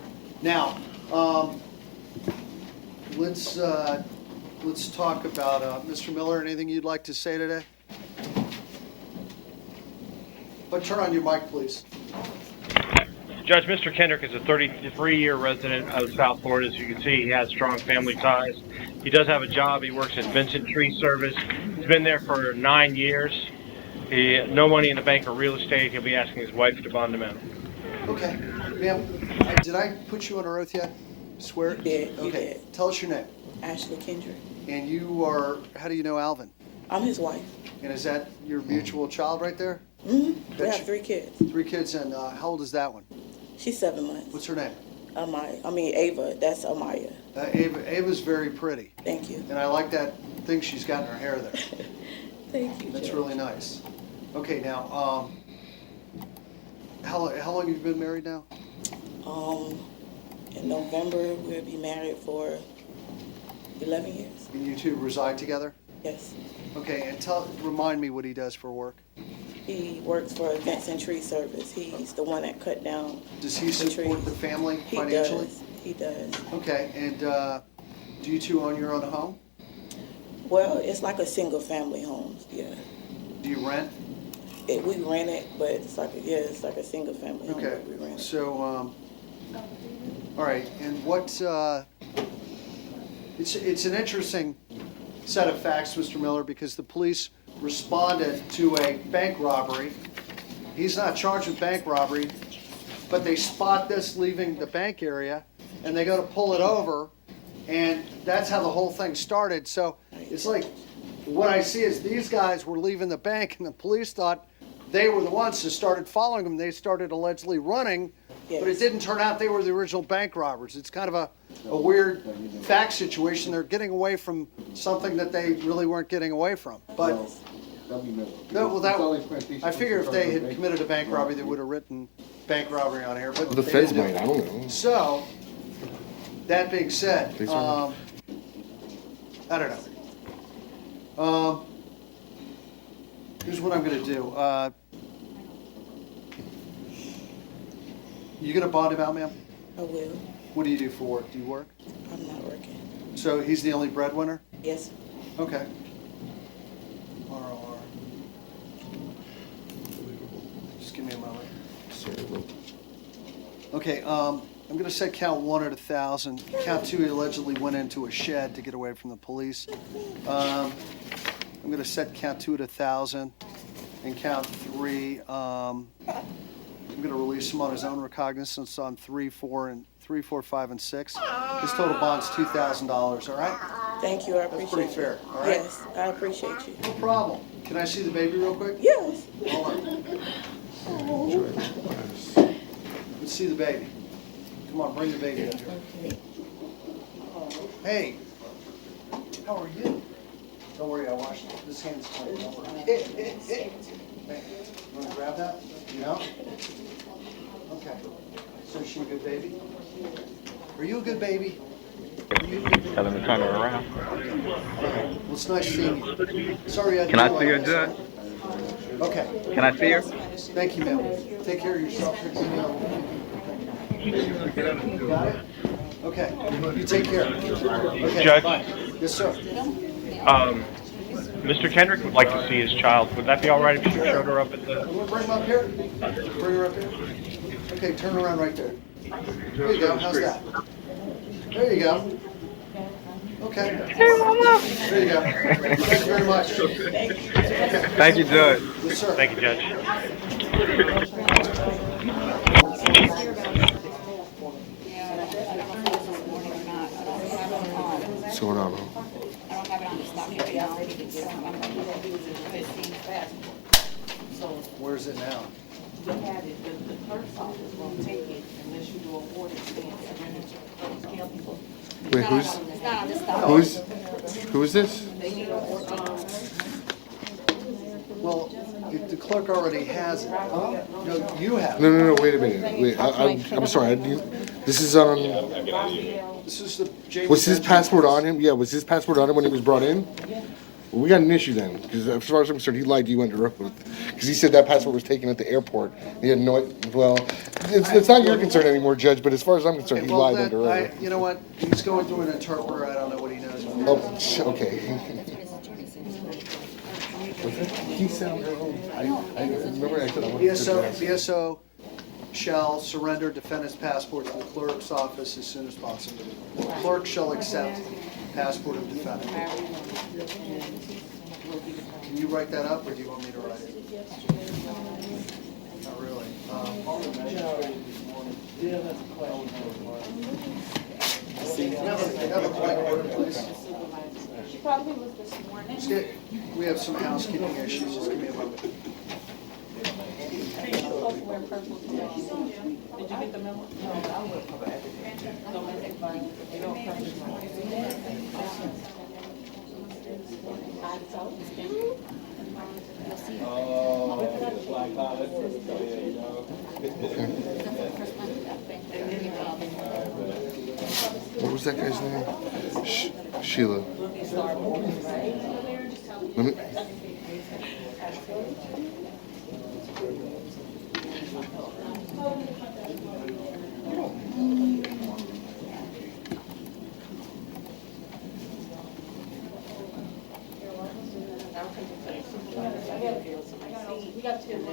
Now, let's talk about Mr. Miller. Anything you'd like to say today? But turn on your mic, please. Judge, Mr. Kendrick is a 33-year resident of South Florida. As you can see, he has strong family ties. He does have a job. He works at Vincent Tree Service. He's been there for 9 years. He had no money in the bank or real estate. He'll be asking his wife to bond him out. Okay. Ma'am, did I put you under oath yet? Swear it? You did. You Okay. did. Tell us your name. Ashley Kendrick. And you are, how do you know Alvin? I'm his wife. And is that your mutual child right there? Mm-hmm. We have 3 kids. 3 kids, and how old is that one? She's 7 months. What's her name? Ava. That's Amaya. Ava's very pretty. Thank you. And I like that thing she's got in her hair there. Thank you, That's Judge. really nice. Okay, now, how long have you been married now? In November, we'll be married for 11 years. And you two reside together? Yes. Okay, and remind me what he does for work. He works for Vincent Tree Service. He's the one that cut down. Does he the support trees. the family He financially? does. He does. Okay, and do you two own your own home? Well, it's like a single family home. Yeah. Do you rent? We rent it, but it's like a single family home. Okay, But we rent it. so, all right, and what, it's an interesting set of facts, Mr. Miller, because the police responded to a bank robbery. He's not charged with bank robbery, but they spot this leaving the bank area, and they go to pull it over, and that's how the whole thing started. So it's like, what I see is these guys were leaving the bank, and the police thought they were the ones that started following them. They started allegedly running, but it didn't turn out they were the original bank robbers. It's kind of a weird fact situation. They're getting away from something that they really weren't getting away from. But I figure if they had committed a bank robbery, they would have written bank robbery on here. But The they feds didn't. might, I don't know. So, that being said, They certainly- I don't know. Here's what I'm going to do. You going to bond him out, ma'am? I will. What do you do for work? Do you work? I'm not working. So he's the only breadwinner? Yes. Okay. ROR. Just give me a moment. Okay, I'm going to set count 1 at 1,000. Count 2, he allegedly went into a shed to get away from the police. I'm going to set count 2 at 1,000. And count 3, I'm going to release him on his own recognizance on 3, 4, 5, and 6. His total bond's $2,000, all right? Thank you. I appreciate That's pretty it. fair, all right? Yes, I appreciate you. No problem. Can I see the baby real quick? Yes. Hold on. Let's see the baby. Come on, bring the baby up here. Hey, how are you? Don't worry, I washed it. This hand's clean. Don't worry. Hey, you want to grab that? You know? Okay. So is she a good baby? Are you a good baby? Tell him to turn her around. Well, it's nice seeing you. Sorry I Can I see her, Judge? Okay. Can I see her? Thank you, ma'am. Take care of yourself. Got it? Okay. You take care. Okay. Judge? Yes, sir. Mr. Kendrick would like to see his child. Would that be all right if you showed her up at the... Bring him up here. Bring her up here. Okay, turn around right there. There you go. How's that? There you go. Okay. There you go. Thank you very much. Okay. Thank you, Judge. Yes, sir. Thank you, Judge. What's going on, huh? I don't have it on the stock right now. Where's it now? The clerk's office won't take it unless you do a warning stance and then it's people. Wait, who's? It's not on this stuff. Who is this? Well, if the clerk already has it. No, you have it. No, wait a minute. Wait, I'm sorry. This is on. This is the James. Was his passport on him? Yeah, was his passport on him when he was brought in? Well, we got an issue then, because as far as I'm concerned, he lied to you under oath. Because he said that passport was taken at the airport. He had no. Well, it's not your concern anymore, Judge. But as far as I'm concerned, he lied under oath. You know what? He's going through an interpreter. I don't know what he knows. Oh, okay. He said, I remember I said I wanted to. BSO shall surrender defendant's passport to the clerk's office as soon as possible. The clerk shall accept passport of defendant. Can you write that up, or do you want me to write it? Not really. Have a blank order, please. She probably was this morning. We have some housekeeping issues. Just give me a moment. You're supposed to wear purple today. Did you get the memo? No, I wear purple every day. No, I think fine. They don't purple. What was that guy's name? Sheila. Let me.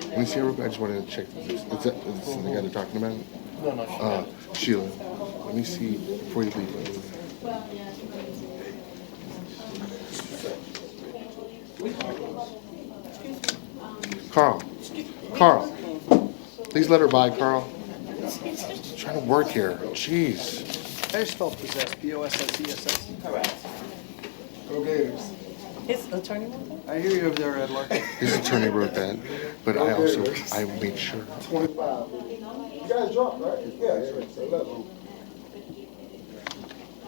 Let me see real quick. I just wanted to check. Is that the guy they're talking about? No. Sheila. Let me see before you leave. Carl. Please let her by, Carl. I'm trying to work here. Jeez. How do you spell possess? P-O-S-S-E-S-S? Correct. Go Gators. His attorney wrote that? I hear you over there, Ed Larkin. His attorney wrote that, but I made sure. 25. You guys dropped, right? Yeah, so 11.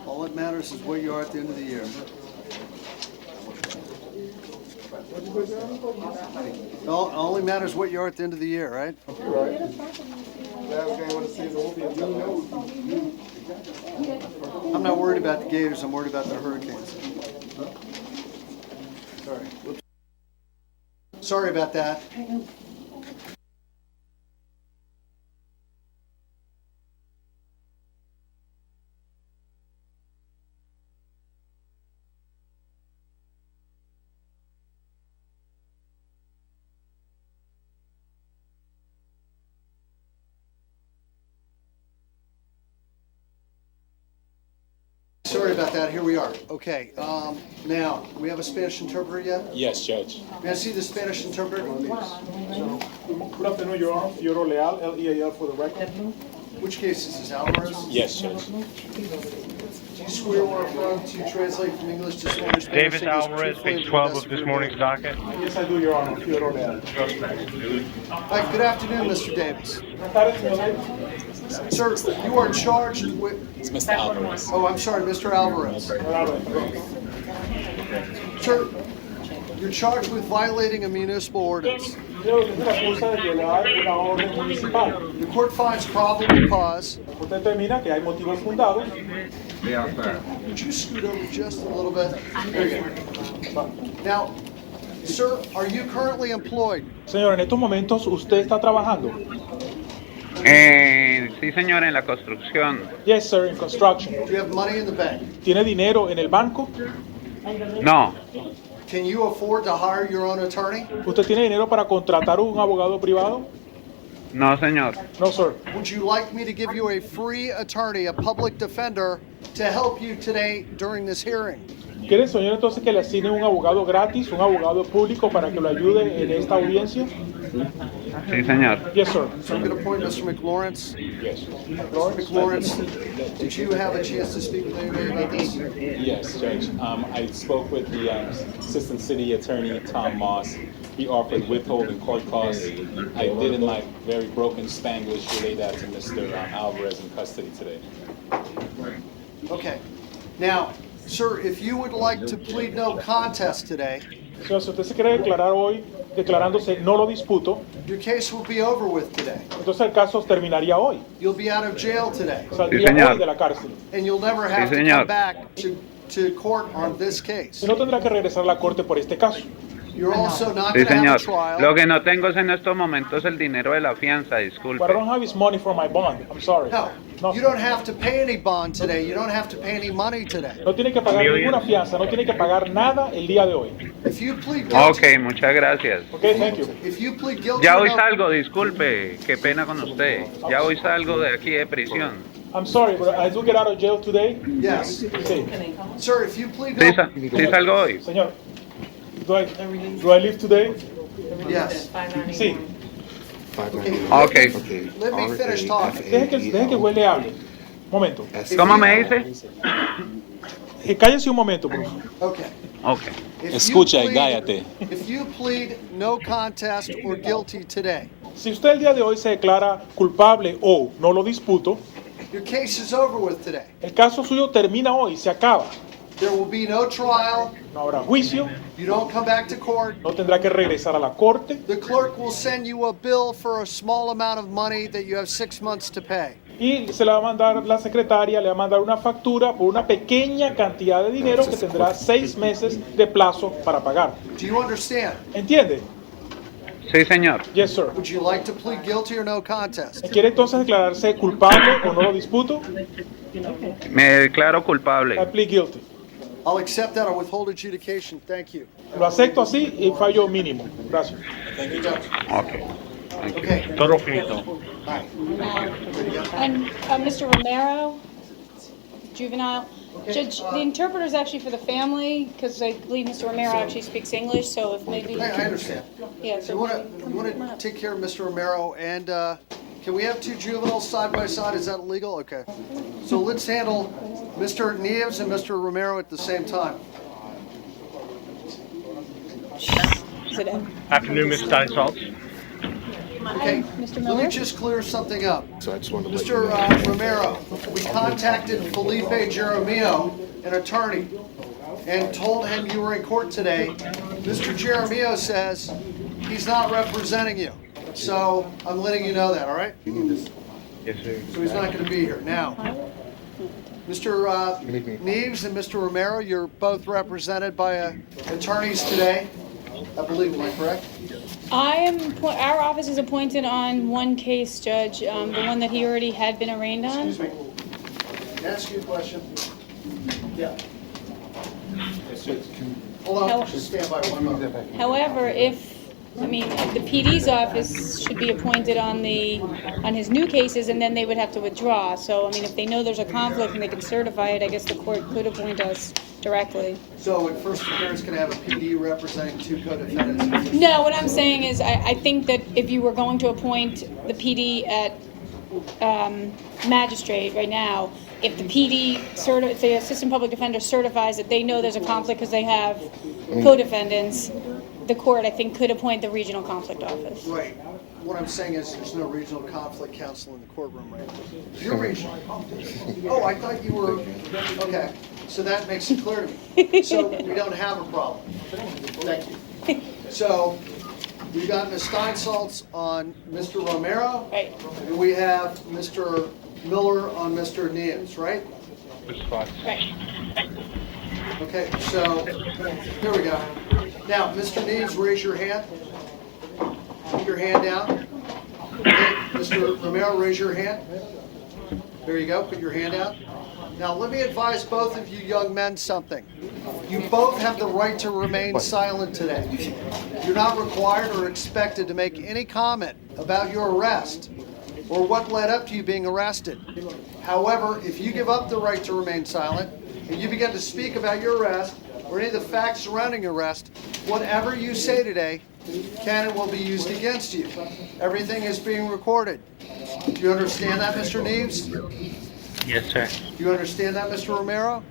All that matters is where you are at the end of the year. Only matters what you are at the end of the year, right? You're right. Last game of the season will be I'm not worried about the Gators. I'm worried about the Hurricanes. Sorry. Whoops. Sorry about that. Sorry about that. Here we are. Okay. Now, we have a Spanish interpreter yet? Yes, Judge. May I see the Spanish interpreter? Good afternoon, Your Honor. Fioro Leal, L-E-A-L for the record. Which case is this, Alvarez? Yes, Judge. Do you swear or affirm to translate from English to Spanish? Davis Alvarez, page 12 of this morning's docket. Yes, I do, Your Honor. Fioro Leal. Hi, good afternoon, Mr. Davis. Sir, you are charged with... It's Mr. Alvarez. Oh, I'm sorry, Mr. Alvarez. Sir, You're charged with violating a municipal ordinance. Creo que es una acusa de violar una orden municipal. The court finds probable cause. Usted determina que hay motivos fundados. Would you scoot over just a little bit? There you go. Now, sir, are you currently employed? Señor, en estos momentos usted está trabajando. Sí, señor, en la construcción. Yes, sir, in construction. Do you have money in the bank? ¿Tiene dinero en el banco? No. Can you afford to hire your own attorney? ¿Usted tiene dinero para contratar un abogado privado? No, señor. No, sir. Would you like me to give you a free attorney, a public defender, to help you today during this hearing? ¿Quiere, señor, entonces que le asigne un abogado gratis, un abogado público para que lo ayude en esta audiencia? Sí, señor. Yes, sir. So I'm going to appoint Mr. McLawrence. Yes. Mr. McLawrence, did you have a chance to speak with anybody about this? Yes, Judge. I spoke with the Assistant City Attorney, Tom Moss. He offered withholding court costs. I did in my very broken Spanglish relay that to Mr. Alvarez in custody today. Okay. Now, sir, if you would like to plead no contest today, Señor, si usted se quiere declarar hoy, declarándose no lo disputo, your case will be over with today. entonces el caso terminaría hoy. You'll be out of jail today, Saldría señor. hoy de la cárcel. and you'll never have to señor. come back to court on this case. Y no tendrá que regresar a la corte por este caso. You're also not Sí, going to have señor. a trial. Lo que no tengo es en estos momentos el dinero de la fianza, disculpe. But I don't have his money for my bond. I'm sorry. No, you don't have to pay any bond today. You don't have to pay any money today. No tiene que pagar ninguna fianza, no tiene que pagar nada el día de hoy. If you plead Ok, guilty, muchas gracias. Okay, thank you. if you plead guilty, Ya or hoy no- salgo, disculpe. Qué pena con usted. Ya hoy salgo de aquí de prisión. I'm sorry, but I do get out of jail today. Yes, Sí. sir. If you plead Sí, no, sí salgo hoy. Señor, do I leave today? yes. Sí. Ok. Let me finish talking. Deje que huele hable. Momento. ¿Cómo me dice? Cállese un momento, por favor. Okay. Ok. If you Escucha y plead- cállate. If you plead no contest or guilty today, Si usted el día de hoy se declara culpable o no lo disputo, your case is over with today. el caso suyo termina hoy, se acaba. There will be no trial. No habrá juicio, You don't come back to court. no tendrá que regresar a la corte The clerk will send you a bill for a small amount of money that you have 6 months to pay. y se le va a mandar la secretaria, le va a mandar una factura por una pequeña cantidad de dinero que tendrá 6 meses de plazo para pagar. Do you understand? ¿Entiende? Sí, señor. Yes, sir. Would you like to plead guilty or no contest? ¿Quiere entonces declararse culpable o no lo disputo? Me declaro culpable. I plead guilty. I'll accept that or withhold adjudication. Thank you. Lo acepto así y fallo mínimo. Gracias. Ok. Okay. Todo finito. All right. And Mr. Romero, juvenile. Judge, the interpreter is actually for the family, because I believe Mr. Romero actually speaks English, so if maybe. I understand. Yeah, So you want to take care of Mr. Romero, and can we have 2 juveniles side by side? Is that illegal? Okay. So let's handle Mr. Nieves and Mr. Romero at the same time. Sit down. Afternoon, Ms. Steinsaltz. Okay. Mr. Let me Miller? just clear something up. So I just wanted to let you Mr. know. Romero, we contacted Felipe Jeremio, an attorney, and told him you were in court today. Mr. Jeremio says he's not representing you. So I'm letting you know that, all right? Yes, sir. So he's not going to be here. Now, Mr. Neves and Mr. Romero, you're both represented by attorneys today. I believe, am I correct? Our office is appointed on one case, Judge, the one that he already had been arraigned on. Excuse me. Can I ask you a question? Yeah. Hold on, just stand by one moment. However, the PD's office should be appointed on his new cases, and then they would have to withdraw. So, if they know there's a conflict and they can certify it, I guess the court could appoint us directly. So at first appearance, going to have a PD representing 2 co-defendants? No, what I'm saying is, I think that if you were going to appoint the PD at magistrate right now, if the PD, if the assistant public defender certifies that they know there's a conflict because they have co-defendants, the court, I think, could appoint the regional conflict office. Right. What I'm saying is there's no regional conflict counsel in the courtroom right now. You're regional. Oh, I thought you were, okay. So that makes it clear to me. So we don't have a problem. Thank you. So we got Ms. Steinsaltz on Mr. Romero. Right. And we have Mr. Miller on Mr. Neves, right? Right. Okay, so here we go. Now, Mr. Neves, raise your hand. Put your hand down. Okay, Mr. Romero, raise your hand. There you go. Put your hand out. Now, let me advise both of you young men something. You both have the right to remain silent today. You're not required or expected to make any comment about your arrest or what led up to you being arrested. However, if you give up the right to remain silent and you begin to speak about your arrest or any of the facts surrounding your arrest, whatever you say today can and will be used against you. Everything is being recorded. Do you understand that, Mr. Neves? Yes, sir. Do you understand that, Mr. Romero?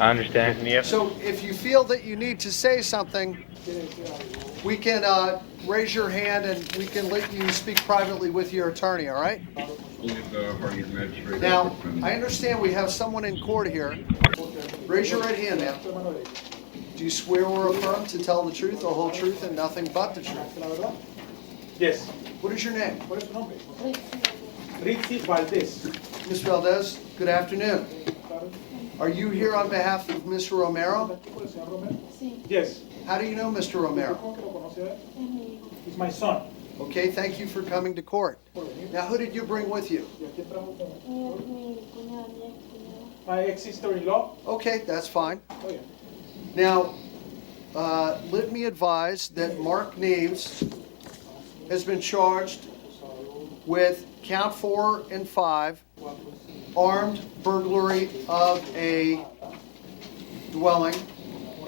I understand. Yep. So if you feel that you need to say something, we can raise your hand and we can let you speak privately with your attorney, all right? Now, I understand we have someone in court here. Raise your right hand now. Do you swear or affirm to tell the truth, the whole truth, and nothing but the truth? Yes. What is your name? ¿Cuál es tu nombre? Ritzy Valdez. Ms. Valdez, good afternoon. Are you here on behalf of Mr. Romero? Yes. How do you know Mr. Romero? He's my son. Okay, thank you for coming to court. Now, who did you bring with you? My ex-sister-in-law. Okay, that's fine. Now, let me advise that Mark Neves has been charged with count 4 and 5, armed burglary of a dwelling,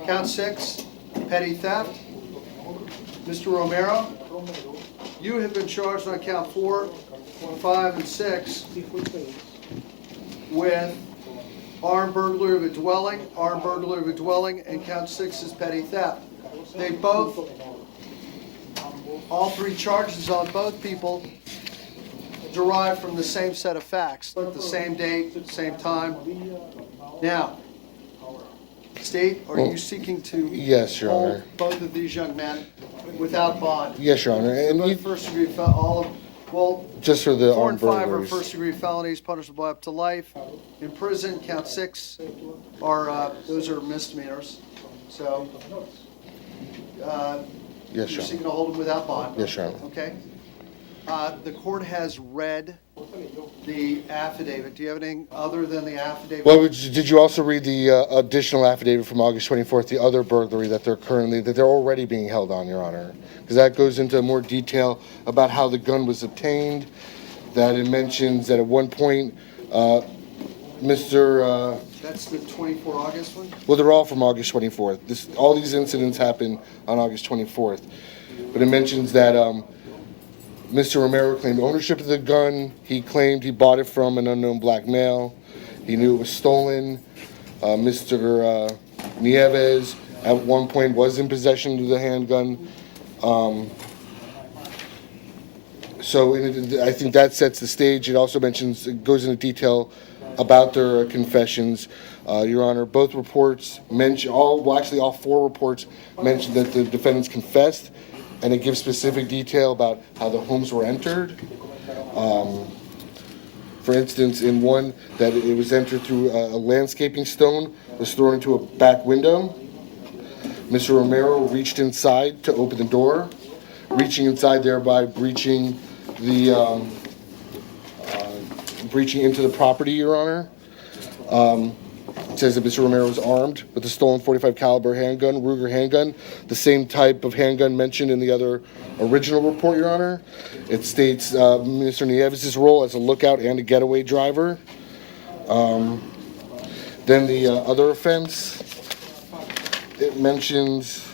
count 6, petty theft. Mr. Romero, you have been charged on count 4, 5, and 6 with armed burglary of a dwelling, and count 6 is petty theft. They both, all three charges on both people derive from the same set of facts, the same date, same time. Now, State, are you seeking to Yes, Your hold Honor. both of these young men without bond? Yes, Your Honor. And Both first-degree, well, just for the 4 armed and 5 are burglaries. first-degree felonies, punishable by up to life. In prison, count 6 are, those are misdemeanors. So, Yes, you're Your seeking to hold them without bond? Yes, Your Honor. Okay. The court has read the affidavit. Do you have anything other than the affidavit? Well, did you also read the additional affidavit from August 24th, the other burglary that they're already being held on, Your Honor? Because that goes into more detail about how the gun was obtained, that it mentions that at one point, Mr. That's the 24 August one? Well, they're all from August 24th. All these incidents happened on August 24th. But it mentions that Mr. Romero claimed ownership of the gun. He claimed he bought it from an unknown black male. He knew it was stolen. Mr. Nieves at one point was in possession of the handgun. I think that sets the stage. It also mentions, it goes into detail about their confessions. Your Honor, both reports mention, all 4 reports mention that the defendants confessed, and it gives specific detail about how the homes were entered. For instance, in one, that it was entered through a landscaping stone, was thrown into a back window. Mr. Romero reached inside to open the door, reaching inside thereby breaching into the property, Your Honor. It says that Mr. Romero was armed with a stolen .45 caliber handgun, Ruger handgun, the same type of handgun mentioned in the other original report, Your Honor. It states Mr. Nieves' role as a lookout and a getaway driver. Then the other offense, it mentions,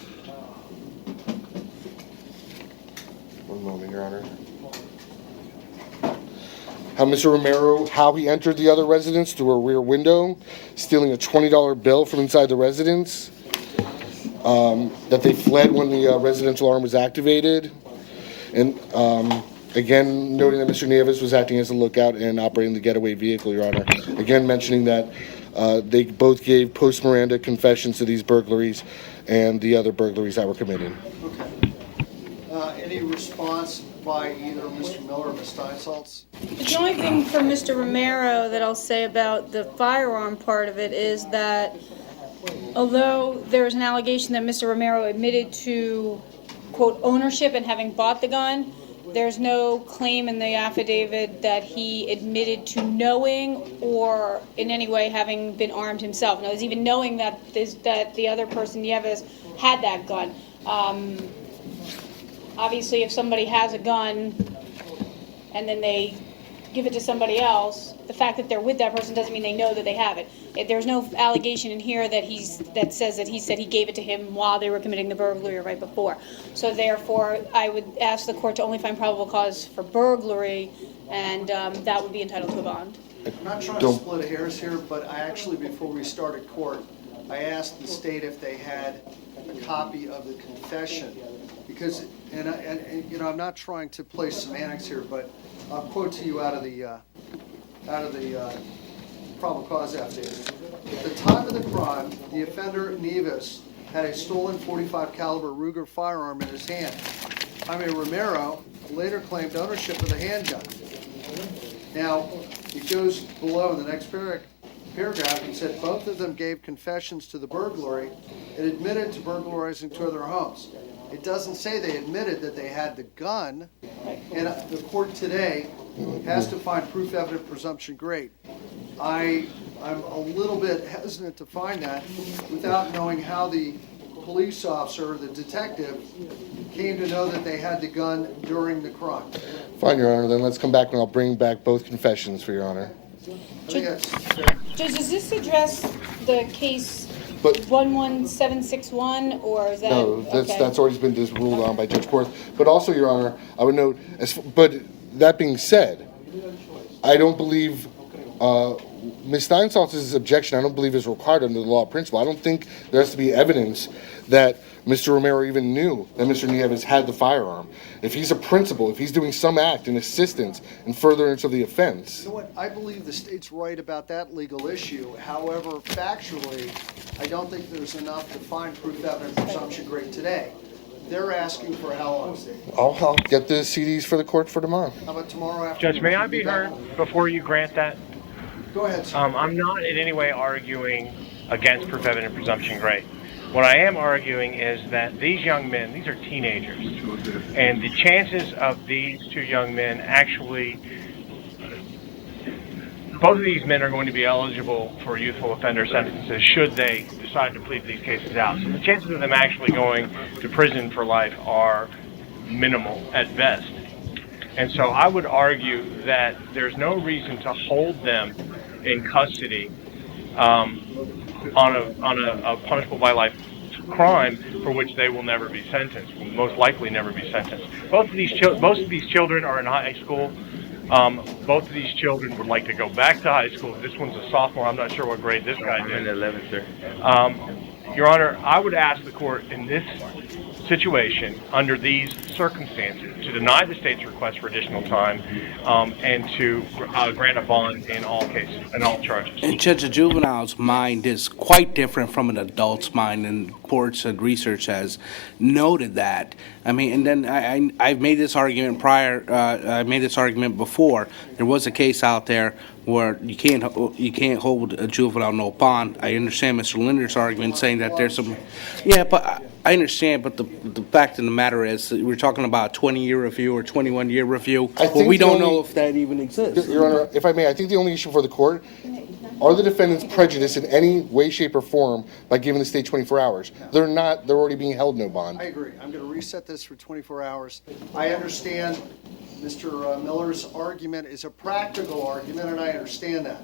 one moment, Your Honor. How Mr. Romero, how he entered the other residence through a rear window, stealing a $20 bill from inside the residence, that they fled when the residential alarm was activated, and again, noting that Mr. Nieves was acting as a lookout and operating the getaway vehicle, Your Honor. Again, mentioning that They both gave post-Miranda confessions to these burglaries and the other burglaries that were committed. Okay. Any response by either Mr. Miller or Ms. Steinsaltz? The only thing for Mr. Romero that I'll say about the firearm part of it is that although there is an allegation that Mr. Romero admitted to, quote, ownership and having bought the gun, there's no claim in the affidavit that he admitted to knowing or in any way having been armed himself. Now, there's even knowing that the other person, Nieves, had that gun. Obviously, if somebody has a gun and then they give it to somebody else, the fact that they're with that person doesn't mean they know that they have it. There's no allegation in here that says that he said he gave it to him while they were committing the burglary or right before. So therefore, I would ask the court to only find probable cause for burglary, and that would be entitled to a bond. I'm not trying to split hairs here, but I actually, before we started court, I asked the state if they had a copy of the confession, because, and you know, I'm not trying to play semantics here, but I'll quote to you out of the probable cause affidavit. At the time of the crime, the offender, Nieves, had a stolen .45 caliber Ruger firearm in his hand. Jaime Romero later claimed ownership of the handgun. Now, it goes below in the next paragraph. He said both of them gave confessions to the burglary and admitted to burglarizing two other homes. It doesn't say they admitted that they had the gun, and the court today has to find proof evident presumption great. I'm a little bit hesitant to find that without knowing how the police officer, the detective, came to know that they had the gun during the crime. Fine, Your Honor. Then let's come back and I'll bring back both confessions for Your Honor. Judge, does this address the case 11761, or is that? No, okay. that's already been ruled on by Judge Porth. But also, Your Honor, I would note, but that being said, I don't believe Ms. Steinsaltz's objection, I don't believe is required under the law of principle. I don't think there has to be evidence that Mr. Romero even knew that Mr. Nieves had the firearm. If he's a principal, if he's doing some act in assistance in furtherance of the offense. You know what? I believe the state's right about that legal issue. However, factually, I don't think there's enough to find proof evident presumption great today. They're asking for how long, Steve? I'll get the CDs for the court for tomorrow. How about tomorrow afternoon? Judge, may I be heard before you grant that? Go ahead, sir. I'm not in any way arguing against proof evident presumption great. What I am arguing is that these young men, these are teenagers, and the chances of these two young men actually, both of these men are going to be eligible for youthful offender sentences should they decide to plead these cases out. So the chances of them actually going to prison for life are minimal at best. And so I would argue that there's no reason to hold them in custody on a punishable by life crime for which they will never be sentenced, will most likely never be sentenced. Most of these children are in high school. Both of these children would like to go back to high school. This one's a sophomore. I'm not sure what grade this guy's in. I'm in 11th, sir. Your Honor, I would ask the court in this situation, under these circumstances, to deny the state's request for additional time and to grant a bond in all cases, in all charges. And Judge, a juvenile's mind is quite different from an adult's mind, and courts and research has noted that. I mean, and then I've made this argument prior. I made this argument before. There was a case out there where you can't hold a juvenile no bond. I understand Mr. Linder's argument saying that there's some. Yeah, but I understand. But the fact of the matter is that we're talking about a 20-year review or 21-year review. Well, we don't know if that even exists. Your Honor, if I may, I think the only issue for the court are the defendants prejudiced in any way, shape, or form by giving the state 24 hours. They're not. They're already being held no bond. I agree. I'm going to reset this for 24 hours. I understand Mr. Miller's argument is a practical argument, and I understand that.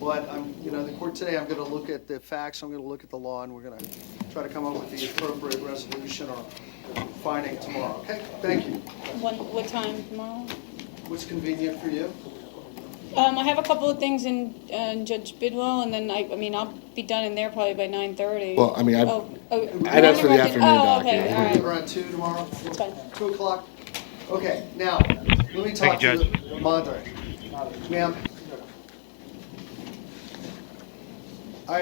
But the court today, I'm going to look at the facts, I'm going to look at the law, and we're going to try to come up with the appropriate resolution or finding tomorrow. Okay? Thank you. What time tomorrow? What's convenient for you? I have a couple of things in Judge Bidwell, and then I'll be done in there probably by 9:30. Well, I mean, I'd ask for the afternoon docket. Okay, all right. Around 2 tomorrow? That's fine. 2 o'clock? Okay, now, let me talk to the Madre. Ma'am.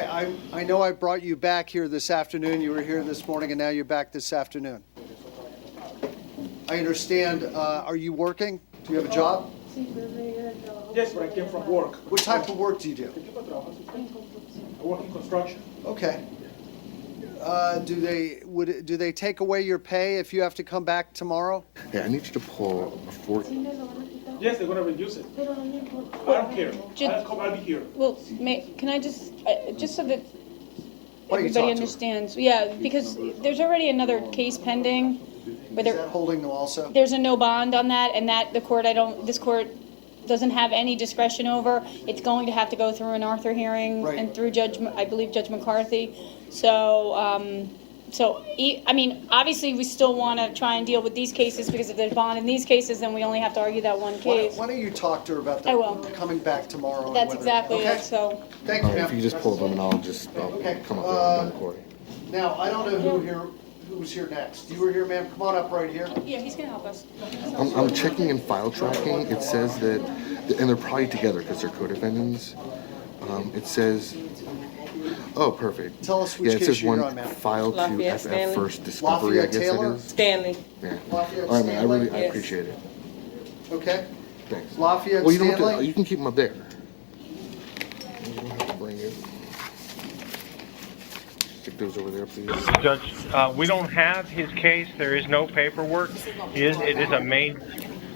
I know I brought you back here this afternoon. You were here this morning, and now you're back this afternoon. I understand. Are you working? Do you have a job? Yes, but I came from work. What type of work do you do? I work in construction. Okay. Do they take away your pay if you have to come back tomorrow? Yeah, I need you to pull a 4. Yes, they're gonna reduce it. I don't care. I'll be here. Well, can I just so that Why don't you talk everybody to her? understands? Yeah, because there's already another case pending. Where Is that holding them also? there's a no bond on that, and that this court doesn't have any discretion over. It's going to have to go through an Arthur hearing Right. and through I believe Judge McCarthy. So, I mean, obviously, we still want to try and deal with these cases, because if there's bond in these cases, then we only have to argue that one case. Why don't you talk to her about I will. coming back tomorrow? and That's whether- exactly okay? it, so. Thank you, If you ma'am. could just pull them, and I'll come up there and record. Now, I don't know who's here next. You were here, ma'am. Come on up right here. Yeah, he's going to help us. I'm checking in file tracking. It says that, and they're probably together because they're co-defendants. It says, oh, perfect. Tell us which yeah, it case says you're one on, ma'am. file to Lafayette FF Stanley. first discovery, I Lafayette guess Taylor? that is. Stanley. Yeah. Lafayette All right, man. Stanley? I appreciate it. Okay. Thanks. Lafayette Well, you don't have Stanley? to, you can keep them up there. You don't have to bring it. Stick those over there, please. Judge, we don't have his case. There is no paperwork. It is a main.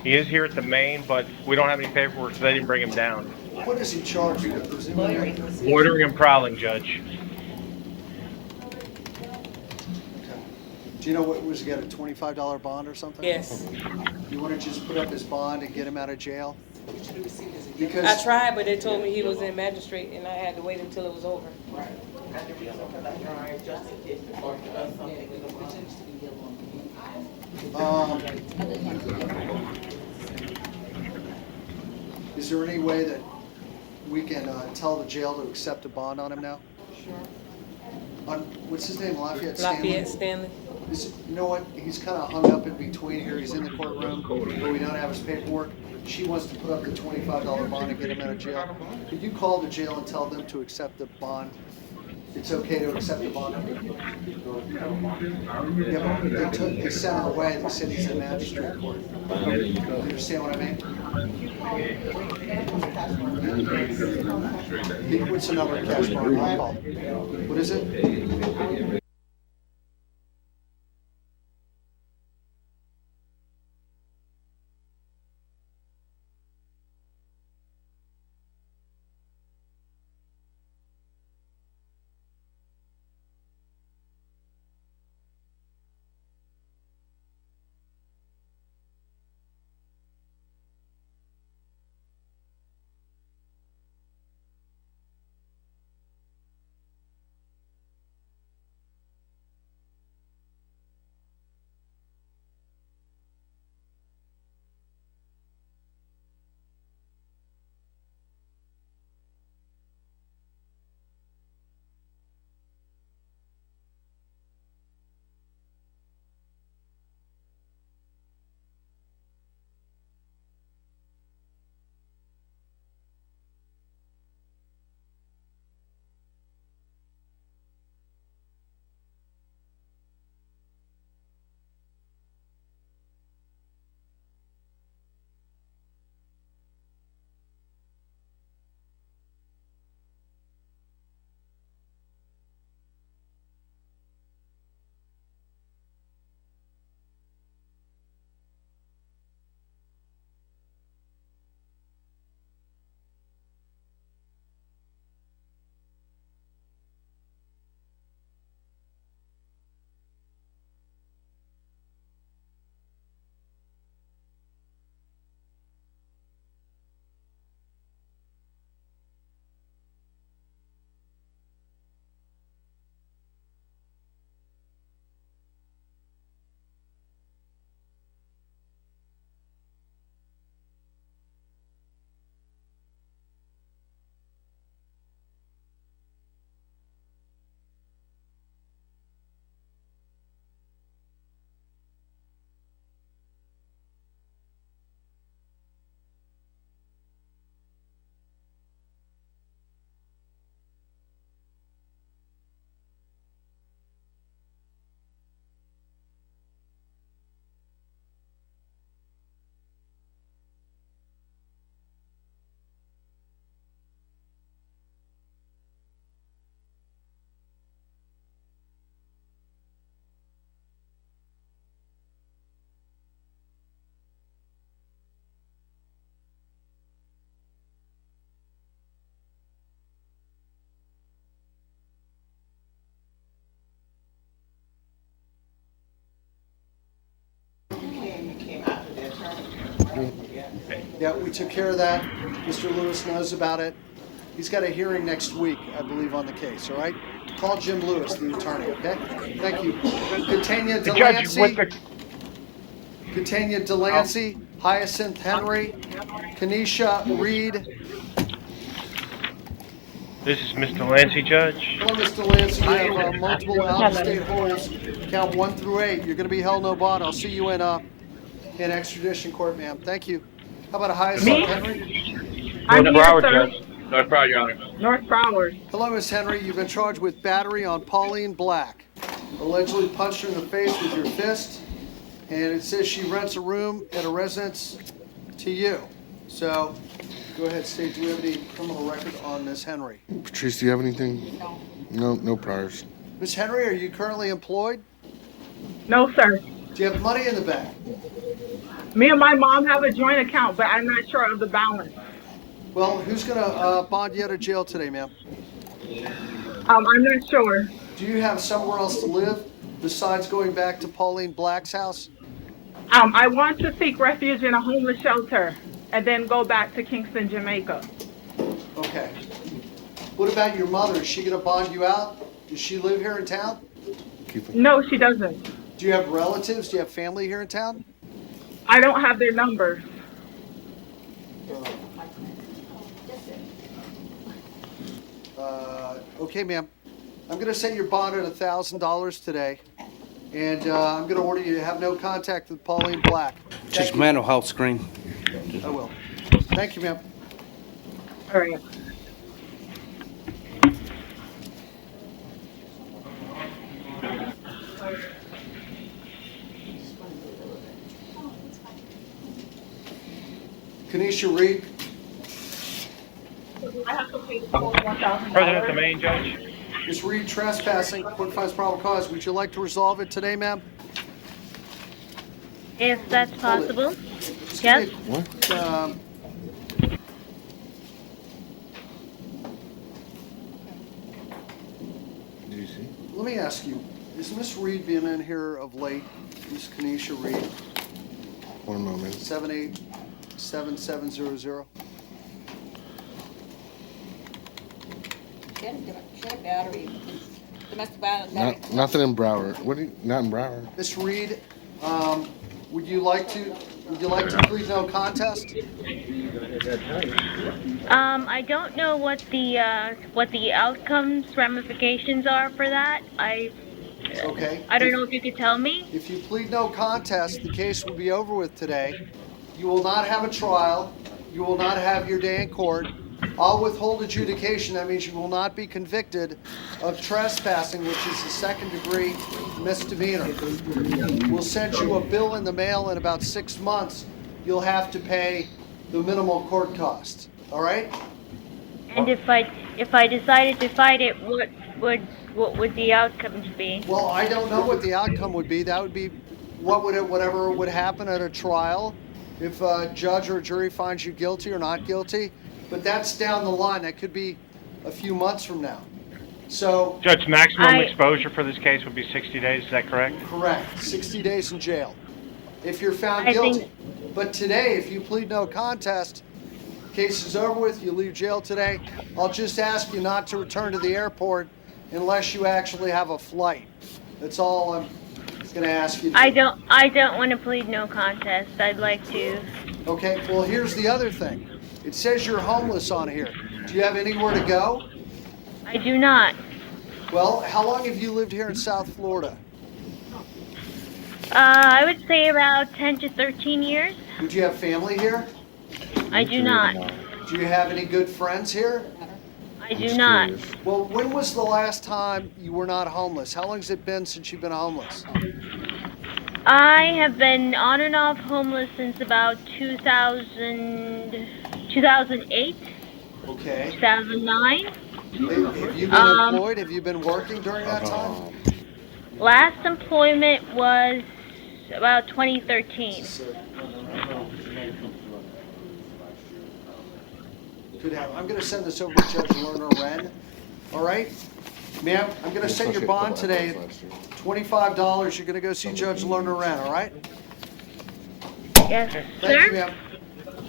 He is here at the main, but we don't have any paperwork, so they didn't bring him down. What is he charged with? Presumably? Loitering and prowling, Judge. Do you know what was he got, a $25 bond or something? Yes. You want to just put up his bond and get him out of jail? I Because tried, but they told me he was in magistrate, and I had to wait until it was over. is there any way that we can tell the jail to accept a bond on him now? On, what's his name, Lafayette Stanley? Lafayette Stanley. You know what, he's kind of hung up in between here, he's in the courtroom, but we don't have his paperwork. She wants to put up the $25 bond and get him out of jail. Could you call the jail and tell them to accept the bond? It's okay to accept the bond? Yeah, but they sent her away, they said he's in magistrate court. You understand what I mean? What's the number of cash bond? I'll call. What is it? Yeah, we took care of that. Mr. Lewis knows about it. He's got a hearing next week, I believe, on the case, all right? Call Jim Lewis, the attorney, okay? Thank you. Catania The judge, with Delancey. Catania Delancey, Hyacinth Henry, Kenesha Reed. this is Mr. Lancey, Judge. Hello, Mr. Lancey. You have multiple out-of-state holds. Count 1 through 8. You're going to be held no bond. I'll see you in extradition court, ma'am. Thank you. How about a Hyacinth Henry? I'm North here, Broward, sir. Judge. North Broward, Your Honor. North Broward. Hello, Miss Henry. You've been charged with battery on Pauline Black. Allegedly punched her in the face with your fist. And it says she rents a room at a residence to you. So, go ahead, state, do we have any criminal record on Miss Henry? Patrice, do you have anything? No priors. Miss Henry, are you currently employed? No, sir. Do you have money in the bank? Me and my mom have a joint account, but I'm not sure of the balance. Well, who's going to bond you out of jail today, ma'am? I'm not sure. Do you have somewhere else to live besides going back to Pauline Black's house? I want to seek refuge in a homeless shelter and then go back to Kingston, Jamaica. Okay. What about your mother? Is she going to bond you out? Does she live here in town? No, she doesn't. Do you have relatives? Do you have family here in town? I don't have their numbers. Okay, ma'am. I'm going to set your bond at $1,000 today, and I'm going to order you to have no contact with Pauline Black. Just mental health screen. I will. Thank you, ma'am. All right. Kenesha Reed. I have to pay the full $1,000. President of the main judge. Ms. Reed, trespassing, court finds probable cause. Would you like to resolve it today, ma'am? If that's possible. Yes. What? Let me ask you, is Miss Reed being in here of late? Miss Kenesha Reed? 1 moment. 787700. She had a battery. Domestic violence. Nothing in Broward. Not in Broward. Miss Reed, would you like to plead no contest? I don't know what the outcomes ramifications are for that. Okay. I don't know if you could tell me. If you plead no contest, the case will be over with today. You will not have a trial. You will not have your day in court. I'll withhold adjudication. That means you will not be convicted of trespassing, which is a second-degree misdemeanor. We'll send you a bill in the mail in about 6 months. You'll have to pay the minimal court costs. All right? And if I decided to fight it, what would the outcomes be? Well, I don't know what the outcome would be. That would be whatever would happen at a trial. If a judge or a jury finds you guilty or not guilty. But that's down the line. That could be a few months from now. So, Judge, maximum exposure for this case would be 60 days. Is that correct? Correct. 60 days in jail if you're found guilty. But today, if you plead no contest, case is over with. You leave jail today. I'll just ask you not to return to the airport unless you actually have a flight. That's all I'm going to ask you to do. I don't want to plead no contest. I'd like to. Okay. Well, here's the other thing. It says you're homeless on here. Do you have anywhere to go? I do not. Well, how long have you lived here in South Florida? I would say about 10 to 13 years. Would you have family here? I do not. Do you have any good friends here? I do not. Well, when was the last time you were not homeless? How long has it been since you've been homeless? I have been on and off homeless since about 2008. Okay. 2009. Have you been employed? Have you been working during that time? Last employment was about 2013. Could have. I'm going to send this over to Judge Lerner Wren. All right? Ma'am, I'm going to set your bond today at $25. You're going to go see Judge Lerner Wren, all right? Yes, Thank sir. you, ma'am.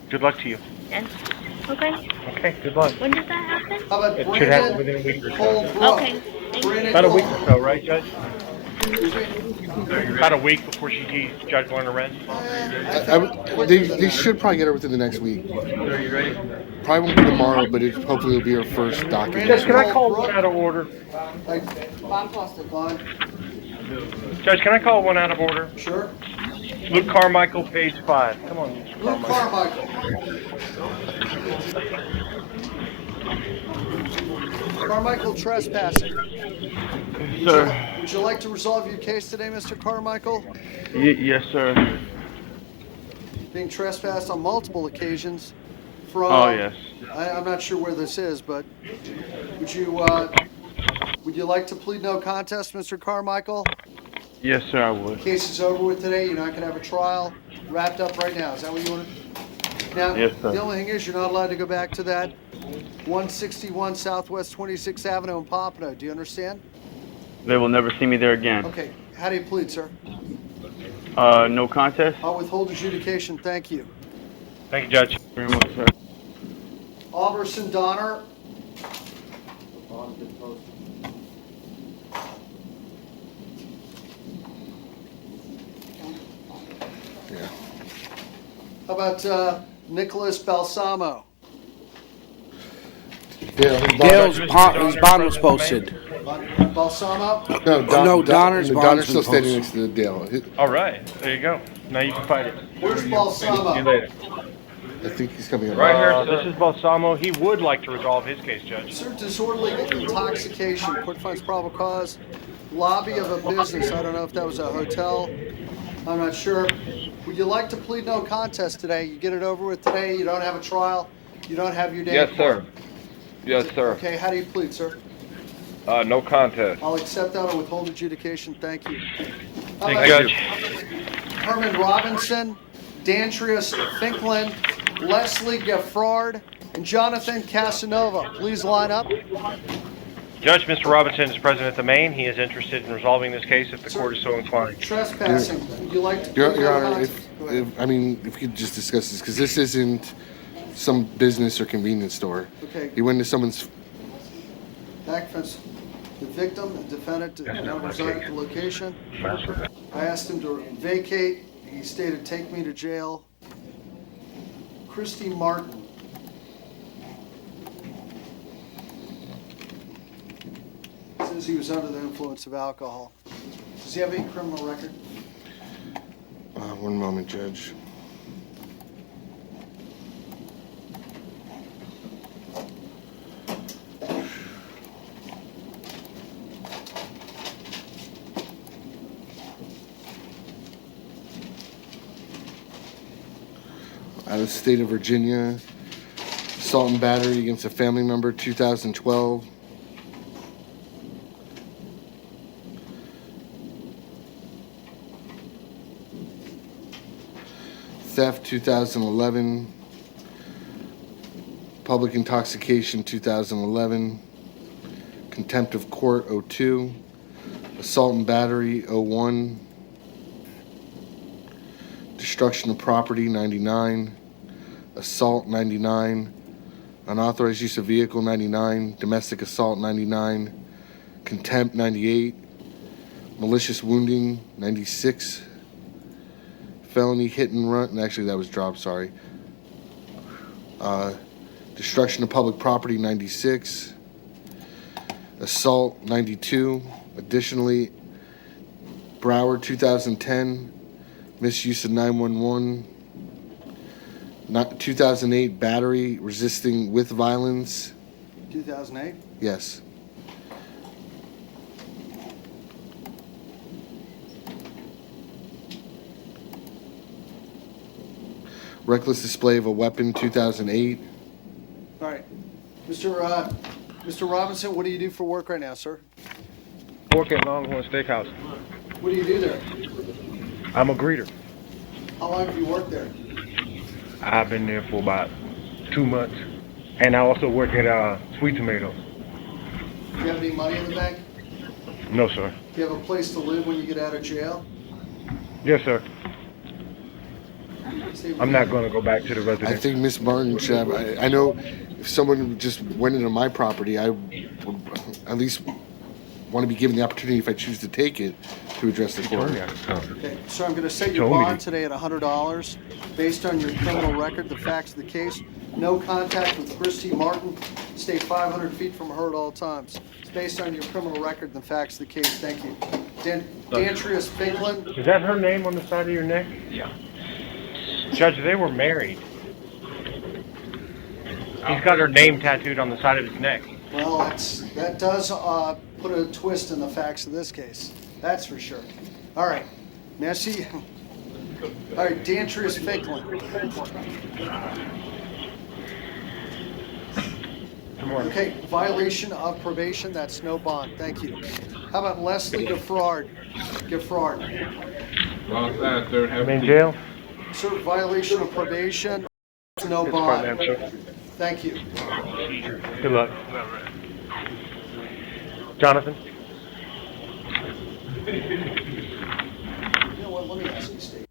Good luck to you. And okay. Okay, good luck. When does that happen? How about It should happen Brandon within a week or so. Colebrook? Okay. Thank you. Brandon About a week Cole- or so, right, Judge? Excuse me? About a week before she Judge will arrest. They should probably get her within the next week. Are you ready? Probably won't be tomorrow, but hopefully it'll be her first docket. Judge, can I call one out of order? Bond posted. Bond. Judge, can I call one out of order? Sure. Luke Carmichael, page 5. Come on, Mr. Luke Carmichael. Carmichael trespassing. Sir. Would you like to resolve your case today, Mr. Carmichael? Yes, sir. Being trespassed on multiple occasions from... Oh, yes. I'm not sure where this is, but would you like to plead no contest, Mr. Carmichael? Yes, sir, I would. Case is over with today. You're not going to have a trial wrapped up right now. Is that what you want to... Now, Yes, sir. the only thing is you're not allowed to go back to that 161 Southwest 26th Avenue in Pompano. Do you understand? They will never see me there again. Okay. How do you plead, sir? No contest? I'll withhold adjudication. Thank you. Thank you, Judge. Very much, sir. Alberson Donner. Yeah. How about Nicholas Balsamo? Dale's his bond was posted. Balsamo? No, Donner's bond's Donner's been still standing posted. next to the Dale. All right, there you go. Now you can fight it. Where's Balsamo? See you later. I think he's coming up. Right here, this is Balsamo. He would like to resolve his case, Judge. Sir, disorderly intoxication, court finds probable cause, lobby of a business. I don't know if that was a hotel. I'm not sure. Would you like to plead no contest today? You get it over with today. You don't have a trial. You don't have your day. Yes, in sir. court. Yes, sir. Okay, how do you plead, sir? No contest. I'll accept that and withhold adjudication. Thank you. How Thank about you, Judge. Herman Robinson, Dantrius Finklin, Leslie Gaffard, and Jonathan Casanova. Please line up. Judge, Mr. Robinson is present at the main. He is interested in resolving this case if the court is so inclined. Trespassing. Would you like to Your plead no Honor, contest? if we could just discuss this, because this isn't some business or convenience store. Okay. He went to someone's. Back fence. The victim, the defendant, did not reside at the location. I asked him to vacate. He stated, "Take me to jail." Christy Martin. Says he was under the influence of alcohol. Does he have any criminal record? One moment, Judge. Out of the state of Virginia, assault and battery against a family member, 2012. Theft, 2011. Public intoxication, 2011. Contempt of court, 02. Assault and battery, 01. Destruction of property, 99. Assault, 99. Unauthorized use of vehicle, 99. Domestic assault, 99. Contempt, 98. Malicious wounding, 96. Felony hit and run, and actually that was dropped, sorry. Destruction of public property, 96. Assault, 92. Additionally, Broward, 2010. Misuse of 911. 2008 battery resisting with violence. 2008? Yes. Reckless display of a weapon, 2008. All right. Mr. Robinson, what do you do for work right now, sir? Work at Longhorn Steakhouse. What do you do there? I'm a greeter. How long have you worked there? I've been there for about 2 months. And I also work at Sweet Tomato. Do you have any money in the bank? No, sir. Do you have a place to live when you get out of jail? Yes, sir. I'm not going to go back to the residence. I think Miss Martin should have. I know if someone just went into my property, I would at least want to be given the opportunity, if I choose to take it, to address the court. Okay, so I'm going to set your bond today at $100 based on your criminal record, the facts of the case. No contact with Christy Martin. Stay 500 feet from her at all times. It's based on your criminal record and the facts of the case. Thank you. Dantrius Finklin. Is that her name on the side of your neck? Yeah. Judge, they were married. He's got her name tattooed on the side of his neck. Well, that does put a twist in the facts of this case. That's for sure. All right. Merci. All right, Dantrius Finklin. Okay, violation of probation, that's no bond. Thank you. How about Leslie Gaffrard? I'm in jail. Sir, violation of probation, no bond. Thank you. Good luck. Jonathan? You know what, let me ask you, Steve.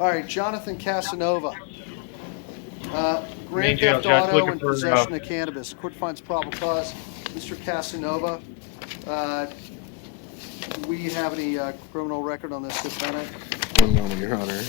All right, Jonathan Casanova. Grand Theft Auto and possession of cannabis. Court finds probable cause. Mr. Casanova, do we have any criminal record on this defendant? One moment, Your Honor.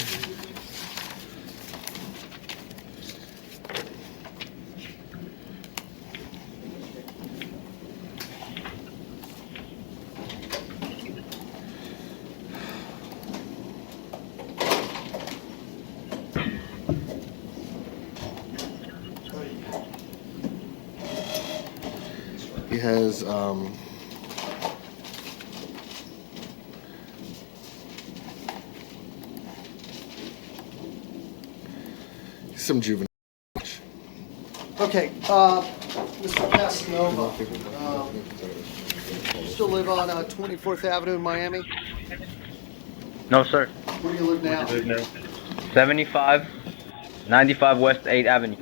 He has some juvenile. Okay, Mr. Casanova, you still live on 24th Avenue in Miami? No, sir. Where do you live now? 95 West 8th Avenue.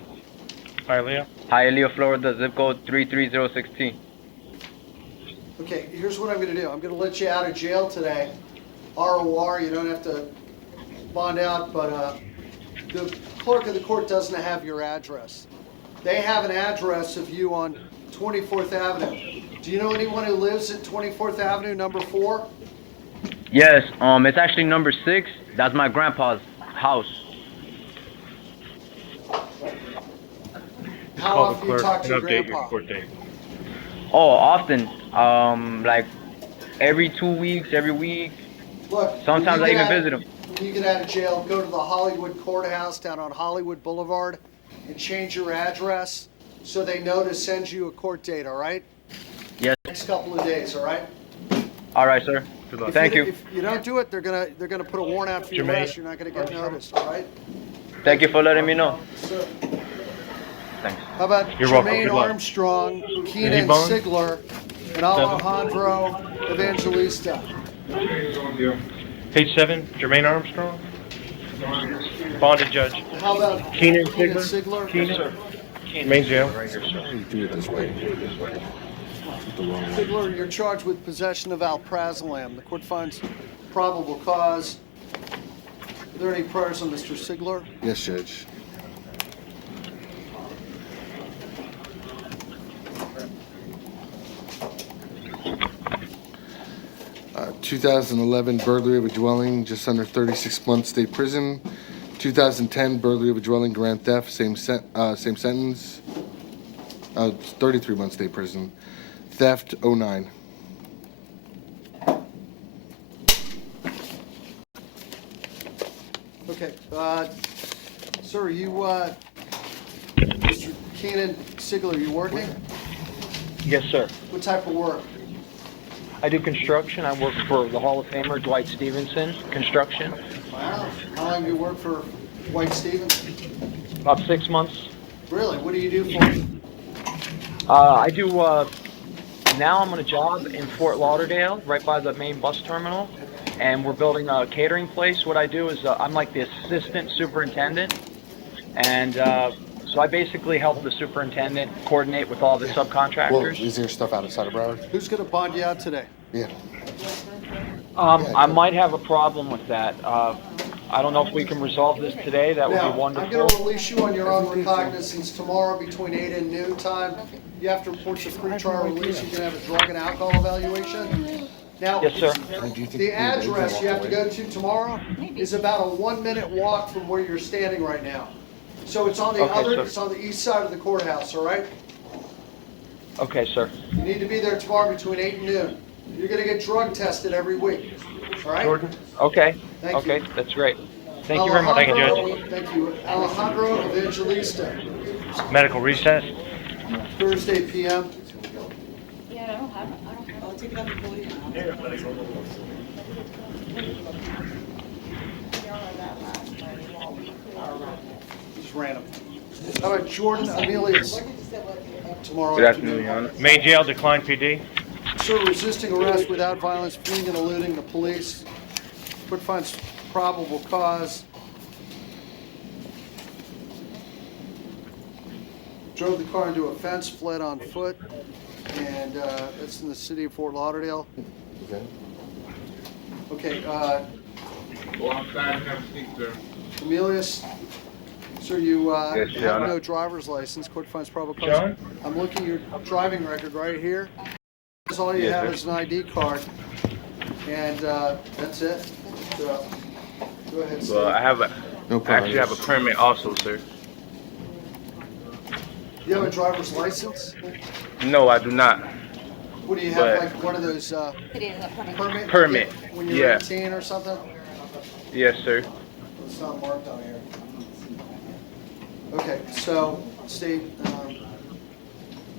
Hialeah, Florida, zip code 33016. Okay, here's what I'm going to do. I'm going to let you out of jail today. ROR, you don't have to bond out, but the clerk of the court doesn't have your address. They have an address of you on 24th Avenue. Do you know anyone who lives at 24th Avenue, number 4? Yes, it's actually number 6. That's my grandpa's house. How often do you talk to your grandpa? Oh, often. Like every 2 weeks, every week. Look, sometimes I even visit him. When you get out of jail, go to the Hollywood Courthouse down on Hollywood Boulevard and change your address so they know to send you a court date, all right? Yes. Next couple of days, all right? All right, sir. Good luck. Thank you. If you don't do it, they're gonna put a warrant out for your arrest. You're not gonna get noticed, all right? Thank you for letting me know. Sir. Thanks. How about Jermaine Armstrong, Keenan Sigler, and Alejandro Evangelista? Page 7, Jermaine Armstrong. Bonded judge. How about Keenan Sigler? Keenan. Main jail. Do it this way. Sigler, you're charged with possession of alprazolam. The court finds probable cause. Are there any priors on Mr. Sigler? Yes, Judge. 2011 burglary of a dwelling, just under 36 months state prison. 2010 burglary of a dwelling, grand theft, same sentence. 33 months state prison. Theft, 09. Okay, sir, you, Mr. Keenan Sigler, you working? Yes, sir. What type of work? I do construction. I work for the Hall of Famer Dwight Stevenson Construction. Wow. How long do you work for Dwight Stevenson? About 6 months. Really? What do you do for him? I do, now I'm on a job in Fort Lauderdale, right by the main bus terminal, and we're building a catering place. What I do is I'm like the assistant superintendent, and so I basically help the superintendent coordinate with all the subcontractors. Well, is there stuff outside of Broward? Who's going to bond you out today? Yeah. I might have a problem with that. I don't know if we can resolve this today. That would Now, be I'm wonderful. going to release you on your own recognizance tomorrow between 8 and noon time. You have to report your pre-trial release. You can have a drug and alcohol evaluation. Now, Yes, sir. the address you have to go to tomorrow is about a 1-minute walk from where you're standing right now. So it's on the Okay, sir. it's on the east side of the courthouse, all right? Okay, sir. You need to be there tomorrow between 8 and noon. You're going to get drug tested every week, all right? Jordan? Okay. Thank Okay, you. that's great. Thank you very much. Thank you, Judge. Thank you. Alejandro Evangelista, Medical recess? Thursday PM. Yeah, I don't have it. I'll take it out the podium. Just random. How about Jordan Amelius? Tomorrow Good afternoon. afternoon, Your Honor. Main jail, decline PD. Sir, resisting arrest without violence, fleeing and eluding the police. Court finds probable cause. Drove the car into a fence, fled on foot, and it's in the city of Fort Lauderdale. Okay. Okay, Go outside and have a seat, sir. Amelius, sir, you Yes, Your have Honor. no driver's license. Court finds probable cause. John? I'm looking at your driving record right here. That's all you Yes, have sir. is an ID card, and that's it. So, go ahead, sir. Well, I have a, No I actually have a problem. permit also, sir. You have a driver's license? No, I do not. What do you have, But- like one of those permit? you Permit, get When you're yeah. 18 or something? Yes, sir. It's not marked on here. Okay, so, Steve,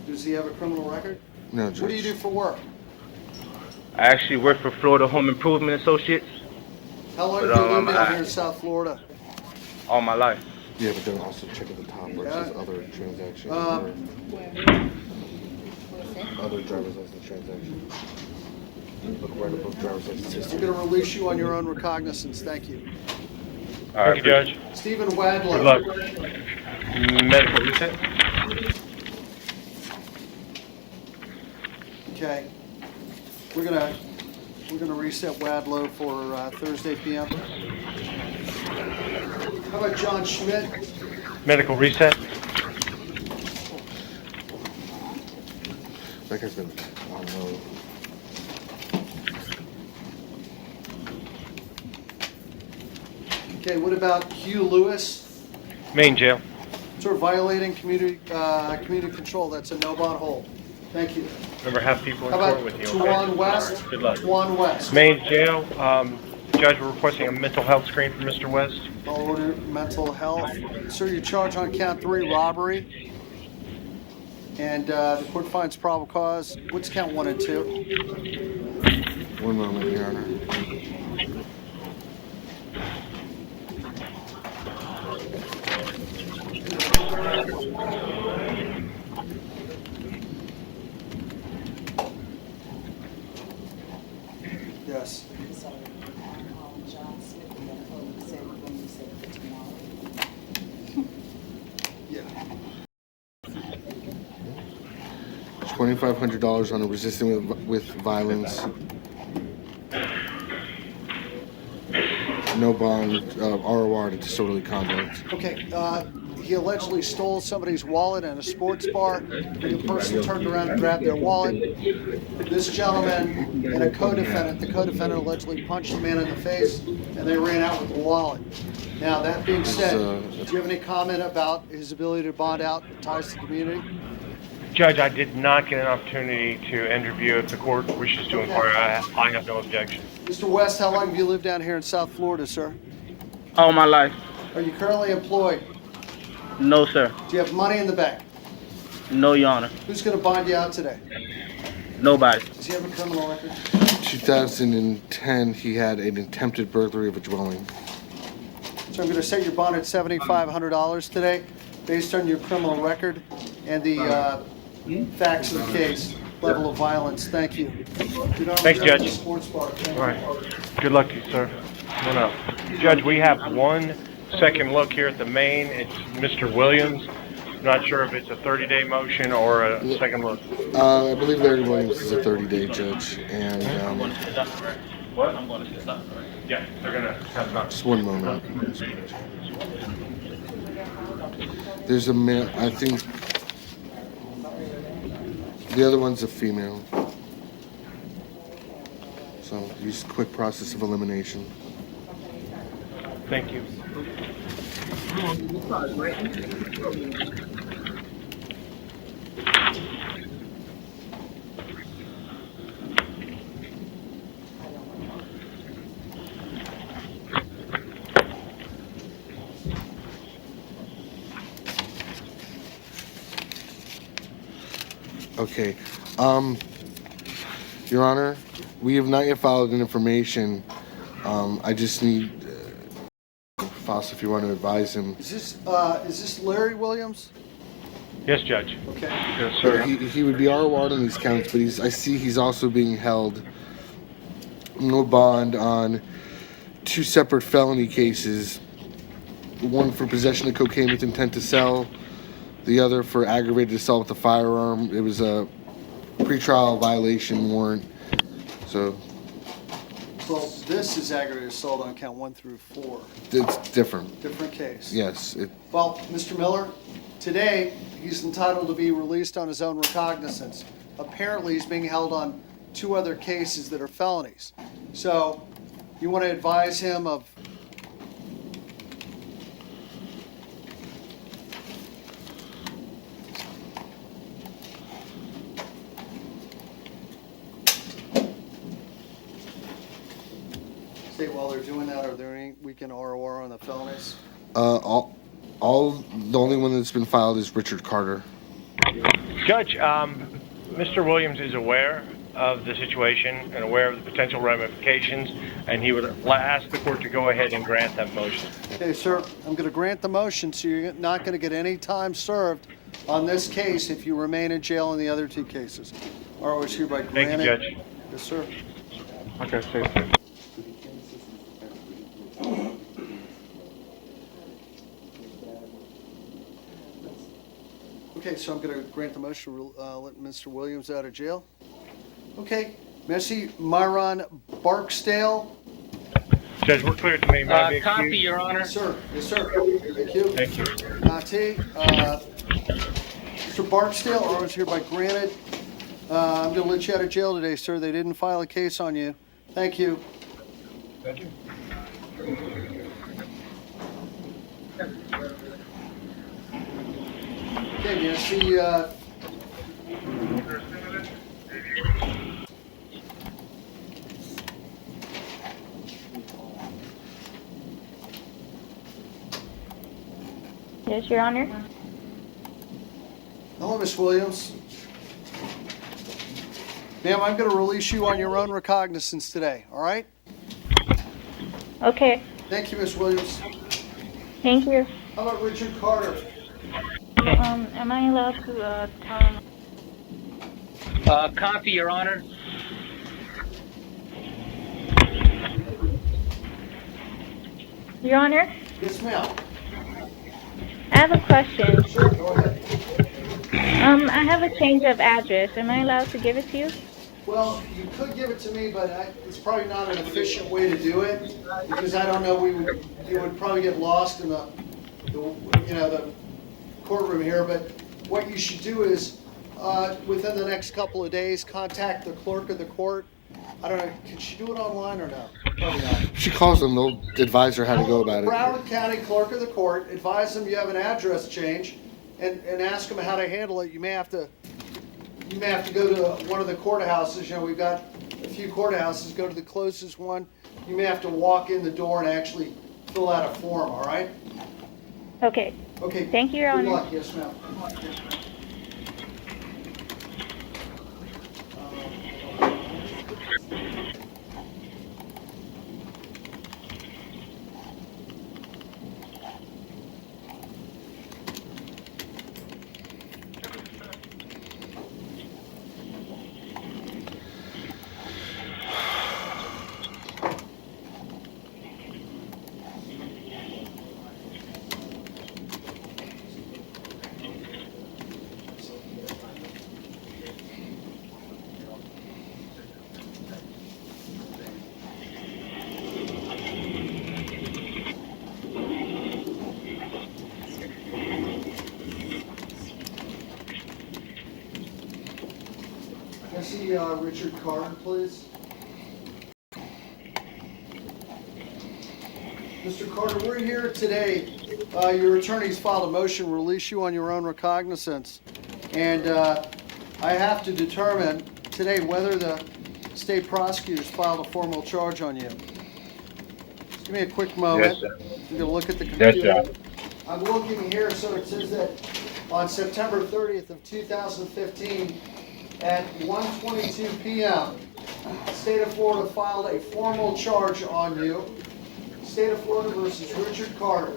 does he have a criminal record? No, What do you Judge. do for work? I actually work for Florida Home Improvement Associates How long But, have you lived I- down here in South Florida? all my life. Yeah, but then also check at the top where it says Yeah. other transactions Uh, or other driver's license transactions. Look right above driver's license I'm history. going to release you on your own recognizance. Thank you. All right, Thank you, Judge. Stephen Wadlow. Good luck. Medical recess? Okay. We're gonna reset Wadlow for Thursday PM. How about John Schmidt? Medical reset? That guy's been on low. Okay, what about Hugh Lewis? Main jail. Sort of violating community control. That's a no bond hold. Thank you. Remember, have people in How court about with you. Tawan Okay? West? Good luck. Tawan West. Main jail, Judge, we're requesting a mental health screen for Mr. West. All order mental health. Sir, you're charged on count 3, robbery. And the court finds probable cause. What's count 1 and 2? 1 moment, Your Honor. Yes. Yeah. $2,500 on a resisting with violence. No bond, ROR to disorderly conduct. Okay, he allegedly stole somebody's wallet in a sports bar. The person turned around and grabbed their wallet. This gentleman and a co-defendant, the co-defendant allegedly punched the man in the face, and they ran out with the wallet. Now, that being said, do you have any comment about his ability to bond out ties to the community? Judge, I did not get an opportunity to interview. If the court wishes to inquire, I have no objection. Mr. West, how long have you lived down here in South Florida, sir? All my life. Are you currently employed? No, sir. Do you have money in the bank? No, Your Honor. Who's going to bond you out today? Nobody. Does he have a criminal record? 2010, he had an attempted burglary of a dwelling. So I'm going to set your bond at $7,500 today, based on your criminal record and the facts of the case, level of violence. Thank you. Thanks, Judge. Sports bar. Thank All you. right. Good luck to you, sir. Come on up. Judge, we have one second look here at the main. It's Mr. Williams. Not sure if it's a 30-day motion or a second look. I believe Larry Williams is a 30-day judge, and What? I'm going to stop. Yeah, they're going to have about. Just one moment. There's a male, I think the other one's a female. So use quick process of elimination. Thank you. Okay. Your Honor, we have not yet filed an information. I just need Foss, if you want to advise him. Is this Larry Williams? Yes, Judge. Okay. Yes, sir. He would be R1 on these counts, but I see he's also being held no bond on 2 separate felony cases. One for possession of cocaine with intent to sell, the other for aggravated assault with a firearm. It was a pretrial violation warrant. So. Well, this is aggravated assault on count 1 through 4. It's different. Different case. Yes. Well, Mr. Miller, today he's entitled to be released on his own recognizance. Apparently, he's being held on 2 other cases that are felonies. So, you want to advise him of. While they're doing that, are there any weekend ROR on the felonies? The only one that's been filed is Richard Carter. Judge, Mr. Williams is aware of the situation and aware of the potential ramifications, and he would ask the court to go ahead and grant that motion. Okay, sir, I'm going to grant the motion, so you're not going to get any time served on this case if you remain in jail in the other 2 cases. ROR is hereby granted. Thank you, Judge. Yes, sir. Okay, sir. Okay, so I'm going to grant the motion to let Mr. Williams out of jail. Okay, may I see Myron Barksdale? Judge, we're clear to me. May I be Copy, excused? Your Honor. Yes, sir. Yes, sir. Thank you. Thank you. Nati, Mr. Barksdale, or is hereby granted. I'm going to let you out of jail today, sir. They didn't file a case on you. Thank you. Thank you. Okay, may I see Yes, Your Honor. hello, Miss Williams. Ma'am, I'm going to release you on your own recognizance today, all right? Okay. Thank you, Miss Williams. Thank you. How about Richard Carter? Am I allowed to tell him? Copy, Your Honor. Your Honor, Yes, ma'am. I have a question. Sure, go ahead. I have a change of address. Am I allowed to give it to you? Well, you could give it to me, but it's probably not an efficient way to do it because I don't know. You would probably get lost in the courtroom here. But what you should do is, within the next couple of days, contact the clerk of the court. I don't know. Can she do it online or no? Probably not. She calls them. They'll advise her how to go about it. Broward County Clerk of the Court. Advise them you have an address change, and ask them how to handle it. You may have to go to one of the courthouses. You know, we've got a few courthouses. Go to the closest one. You may have to walk in the door and actually fill out a form, all right? Okay. Okay. Thank you, Your Good Honor. luck. Yes, ma'am. see Richard Carter, please? Mr. Carter, we're here today. Your attorneys filed a motion to release you on your own recognizance. And I have to determine today whether the state prosecutors filed a formal charge on you. Just give me a quick moment. Yes, sir. I'm going to look at the Yes, computer. sir. I'm looking here, so it says that on September 30th of 2015 at 1:22 p.m., the state of Florida filed a formal charge on you. State of Florida versus Richard Carter.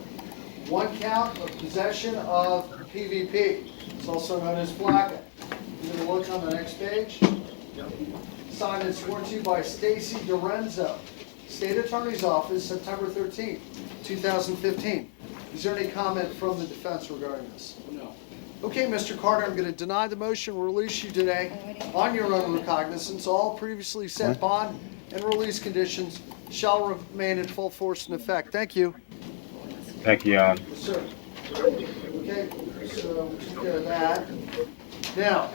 One count of possession of PVP. It's also known as flagga. You're going to look on the next page. Signed and sworn to by Stacy Dorenzo, State Attorney's Office, September 13th, 2015. Is there any comment from the defense regarding this? No. Okay, Mr. Carter, I'm going to deny the motion, release you today on your own recognizance. All previously set bond and release conditions shall remain in full force and effect. Thank you. Thank you, Your Honor. Yes, sir. Okay, so we took care of that. Now,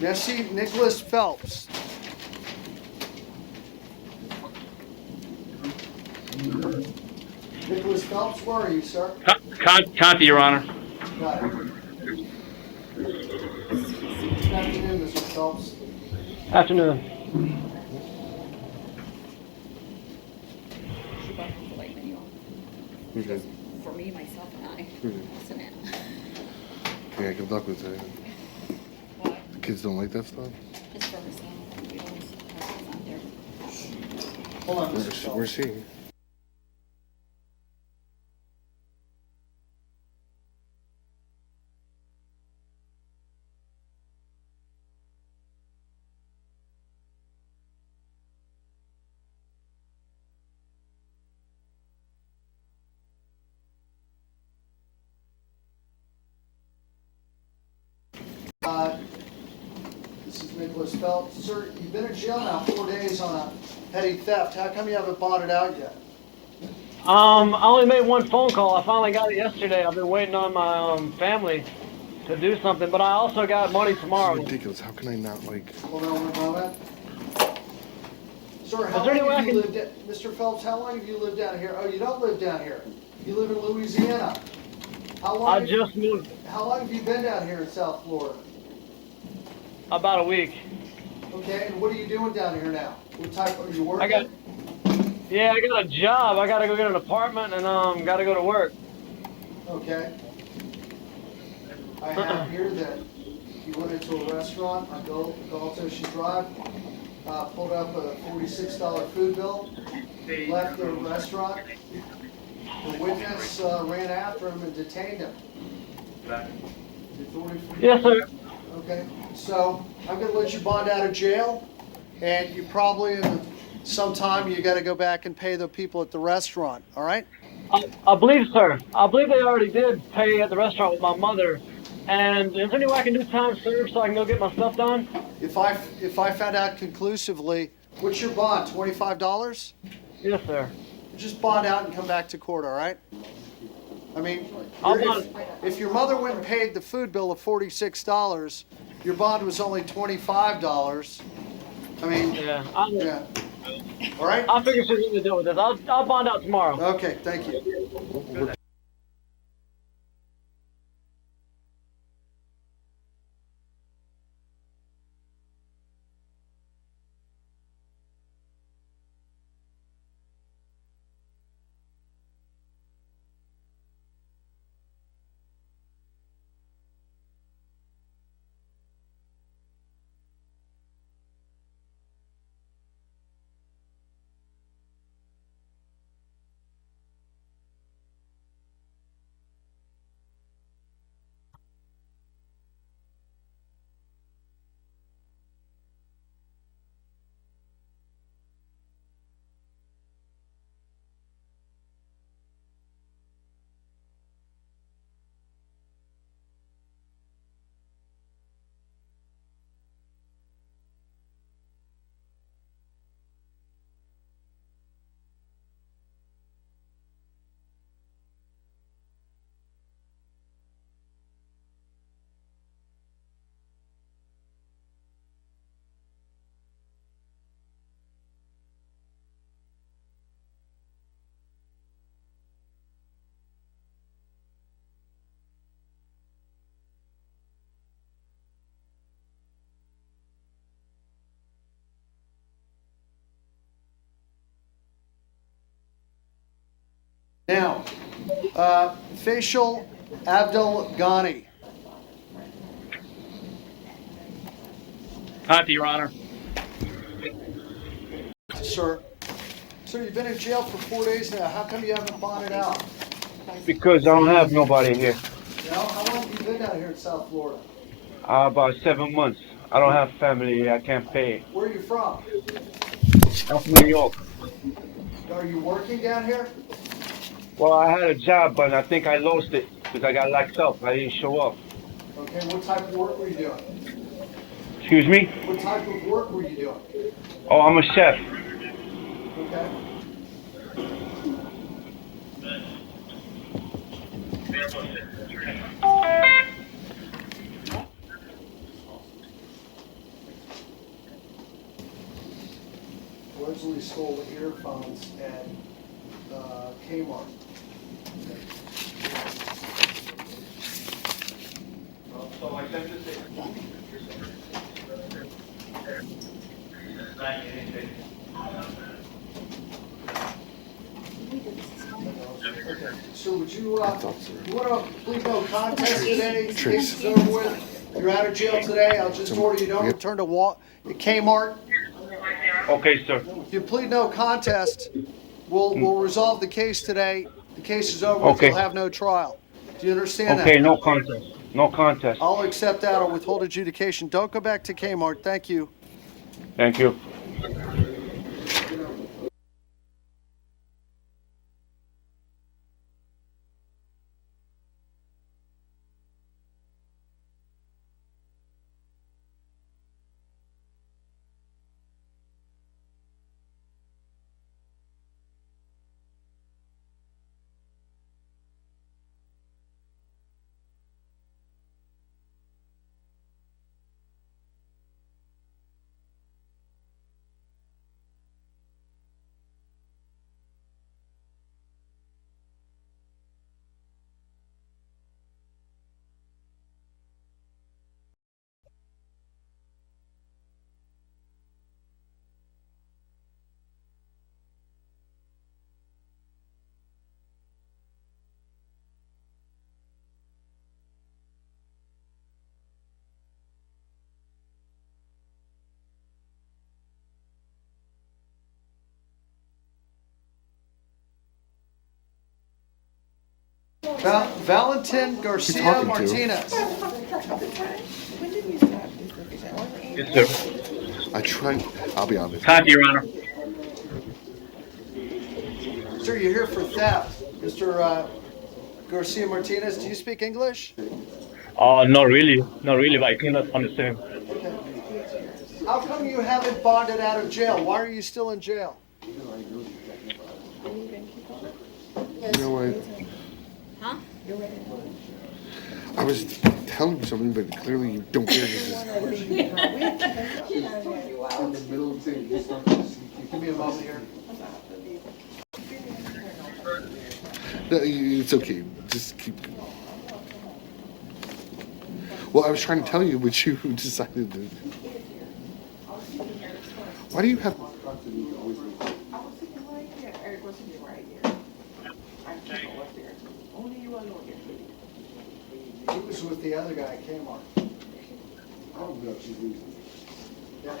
Jesse Nicholas Phelps. Nicholas Phelps, where are you, sir? Conti, Your Honor. Got it. Good afternoon, Mr. Phelps. Afternoon. Okay. For me, myself, and I. Listen in. Yeah, good luck with it. The kids don't like that stuff? It's for herself. We always have kids out there. Hold on, Mr. Phelps. Where's she? This is Nicholas Phelps. Sir, you've been in jail now 4 days on a petty theft. How come you haven't bought it out yet? I only made one phone call. I finally got it yesterday. I've been waiting on my family to do something, but I also got money tomorrow. It's ridiculous. How can I not, like... Hold on one moment. Sir, how Is there any long way have I you can- lived, Mr. Phelps, how long have you lived down here? Oh, you don't live down here. You live in Louisiana. How long I have- just moved How long have you been down here in South Florida? about a week. Okay, and what are you doing down here now? What type, are you working? I got a job. I gotta go get an apartment and gotta go to work. Okay. I have here that you went into a restaurant on Galatoshi Drive, pulled up a $46 food bill, left the restaurant. The witness ran after him and detained him. Yes, sir. Okay, so I'm gonna let you bond out of jail, and you probably, sometime you gotta go back and pay the people at the restaurant, all right? I believe, sir. I believe they already did pay at the restaurant with my mother. And is there any way I can do time served so I can go get my stuff done? If I found out conclusively, what's your bond, $25? Yes, sir. Just bond out and come back to court, all right? I mean, I'll if your mother went and paid the food bill of $46, your bond was only $25. I mean, yeah. All right? I'll figure something to do with this. I'll bond out tomorrow. Okay, thank you. Now, Facial Abdel Ghani. Hi, Your Honor. Sir, you've been in jail for 4 days now. How come you haven't bonded out? Because I don't have nobody here. You know, how long have you been down here in South Florida? About 7 months. I don't have family. I can't pay. Where are you from? I'm from New York. Are you working down here? Well, I had a job, but I think I lost it because I got locked up. I didn't show up. Okay, what type of work were you doing? Excuse me? What type of work were you doing? Oh, I'm a chef. Okay. Allegedly stole the earphones at Kmart. So would you want to plead no contest today? Case is over with. You're out of jail today. I'll just order you don't return to Kmart. Okay, sir. If you plead no contest, we'll resolve the case today. The case is over with. Okay. You'll have no trial. Do you understand that? Okay, no contest. No contest. I'll accept that. I'll withhold adjudication. Don't go back to Kmart. Thank you. Thank you. Valentin Garcia Martinez. Yes, sir. I'll be honest. Hi, Your Honor. Sir, you're here for theft. Mr. Garcia Martinez, do you speak English? Not really. Not really, but I cannot understand. Okay. How come you haven't bonded out of jail? Why are you still in jail? You know what? Huh? I was telling you something, but clearly you don't care. In the middle of the thing, give me a moment here. No, it's okay. Just keep. Well, I was trying to tell you, but you decided to. Why do you have? He was with the other guy at Kmart. I don't know if she's leaving. Yeah.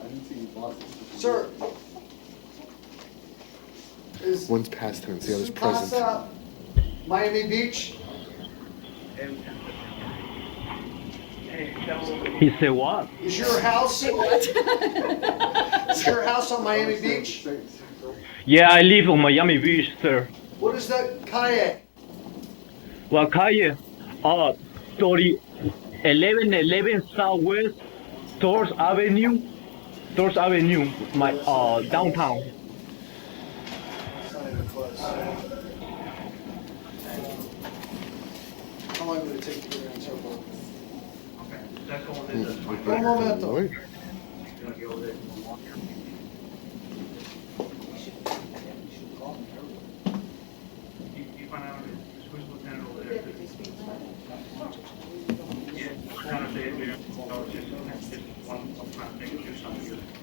I didn't see you bosses. Sir. One's past tense, the other's present. Casa, Miami Beach. He said what? Is your house? Is your house on Miami Beach? Yeah, I live on Miami Beach, sir. What is that calle? Well, calle, 1111 Southwest, Stores Avenue, my downtown. How long would it take to get there in circle? Un momento.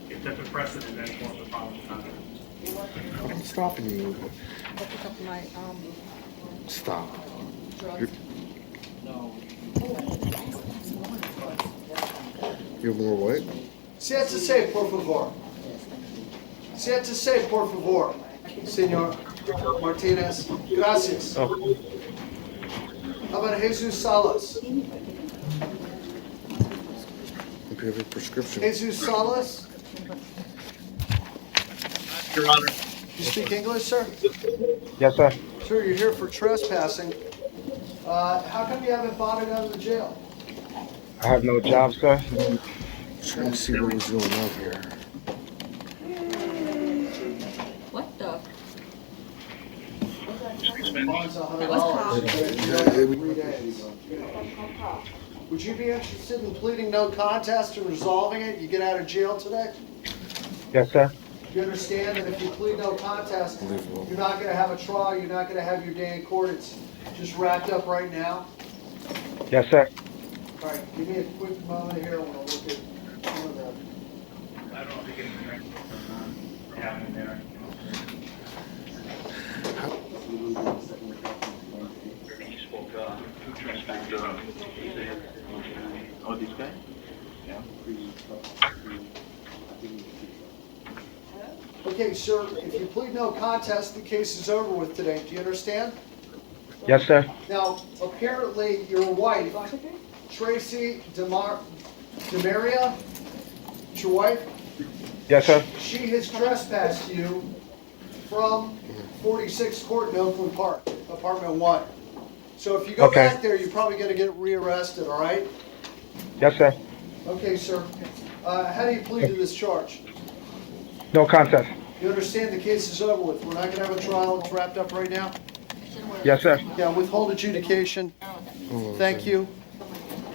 If that's a precedent, that's one of the problems. stopping you. Go pick up my, Stop. drugs. You have more what? Siéntese, por favor. Siéntese, por favor, Señor Martinez. Gracias. How about Jesus Salas? If you have a prescription. Jesus Salas? Your Honor. You speak English, sir? Yes, sir. Sir, you're here for trespassing. How come you haven't bonded out of the jail? I have no job, sir. Trying to see what was going on here. What the? Bond's That was $100. Yeah, 3 days. Would you be interested in pleading no contest and resolving it? You get out of jail today? Yes, sir. You understand that if you plead no contest, Unbelievable. you're not going to have a trial, you're not going to have your day in court. It's just wrapped up right now. Yes, sir. All right, give me a quick moment here. We'll look at some of the. Okay, sir, if you plead no contest, the case is over with today. Do you understand? Yes, sir. Now, apparently, your wife, Tracy Demaria, it's your wife? Yes, sir. She has trespassed you from 46 Court in Oakland Park, apartment 1. So if you go Okay. back there, you're probably going to get rearrested, all right? Yes, sir. Okay, sir. How do you plead to this charge? No contest. You understand the case is over with. We're not going to have a trial. It's wrapped up right now. Yes, sir. Yeah, withhold adjudication. Thank you.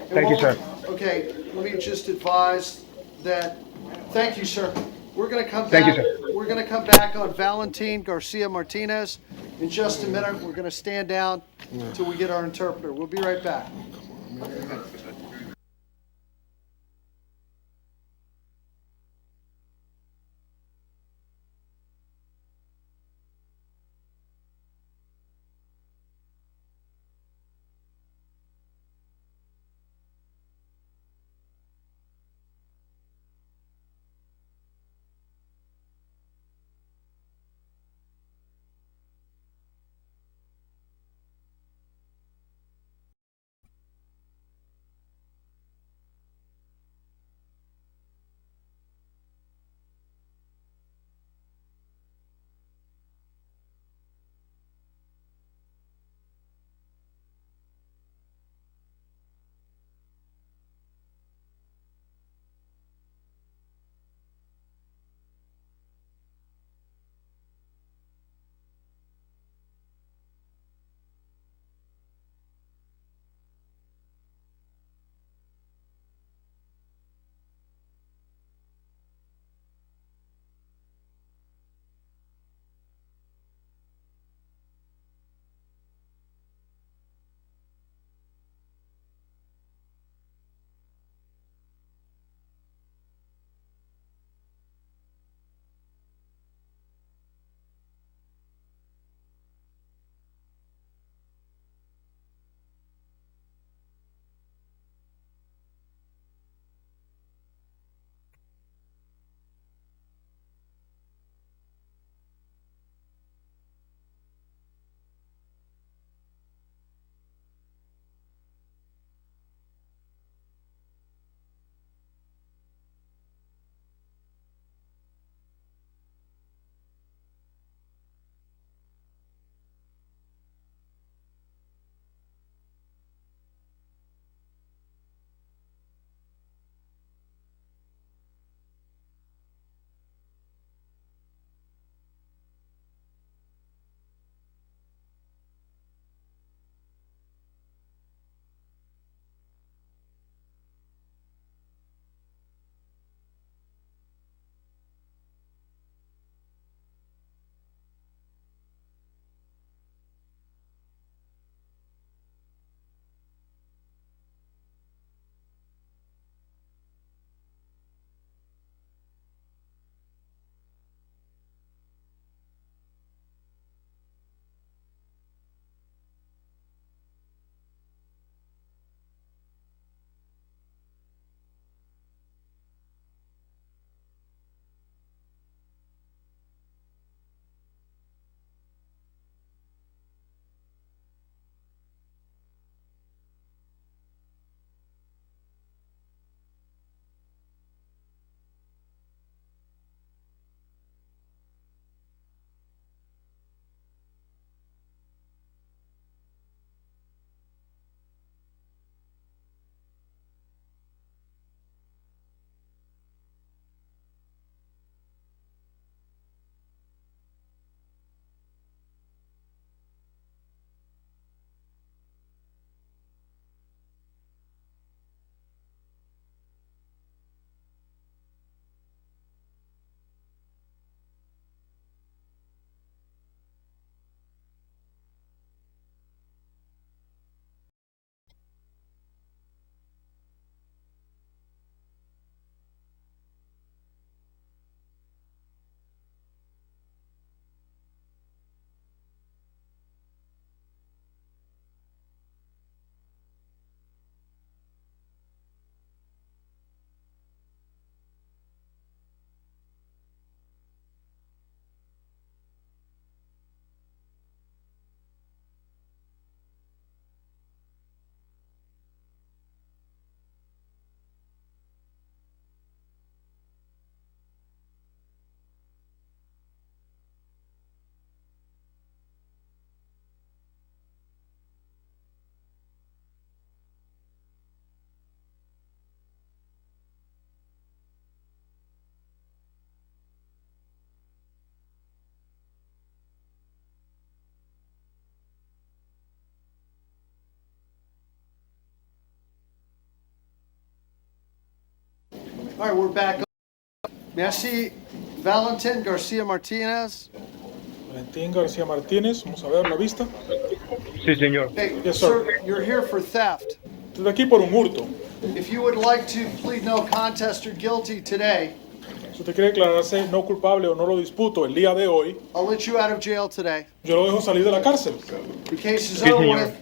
And Thank you, while sir. Okay, let me just advise that, thank you, sir. We're gonna come Thank you, back, sir. we're gonna come back on Valentin Garcia Martinez in just a minute. We're gonna stand down until we get our interpreter. We'll be right back. All right, we're back. Merci, Valentin Garcia Martinez. Valentín García Martínez, vamos a ver la vista. Sí, señor. Hey, Yes, sir. you're here for theft. Estoy aquí por un hurto. If you would like to plead no contest or guilty today, Si usted quiere declararse no culpable o no lo disputo el día de hoy, I'll let you out of jail today. yo lo dejo salir de la cárcel. The case is Sí, over señor. with.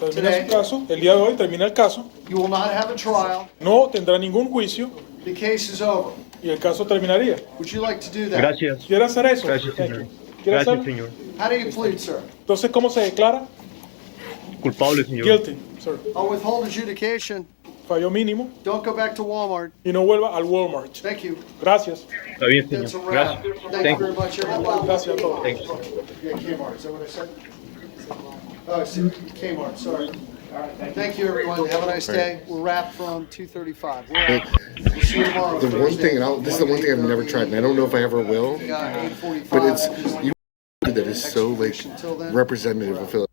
Termina Today. su caso, el día de hoy termina el caso, You will not have a trial. no tendrá ningún juicio The case is over. y el caso terminaría. Would you like to do that? Gracias. ¿Quiere hacer eso? Gracias, Thank señor. you. ¿Quiere Gracias, hacerlo? señor. How do you plead, sir? Entonces, ¿cómo se declara? Culpable, señor. Guilty, sir. I'll withhold adjudication. Fallo mínimo Don't go back to Walmart. y no vuelva al Walmart. Thank you. Gracias. Está bien, That's a señor. wrap. Gracias. Thank you very much, everyone. Gracias a todos. Thank you. Yeah, Kmart, is that what I said? Oh, I said Kmart, sorry. Thank you, everyone. Have a nice day. We're wrapped from 2:35. We're out. We'll see you tomorrow. The one thing, this is the one thing I've never tried, and I don't know if I ever will, but it's you that is so like representative of Philadelphia.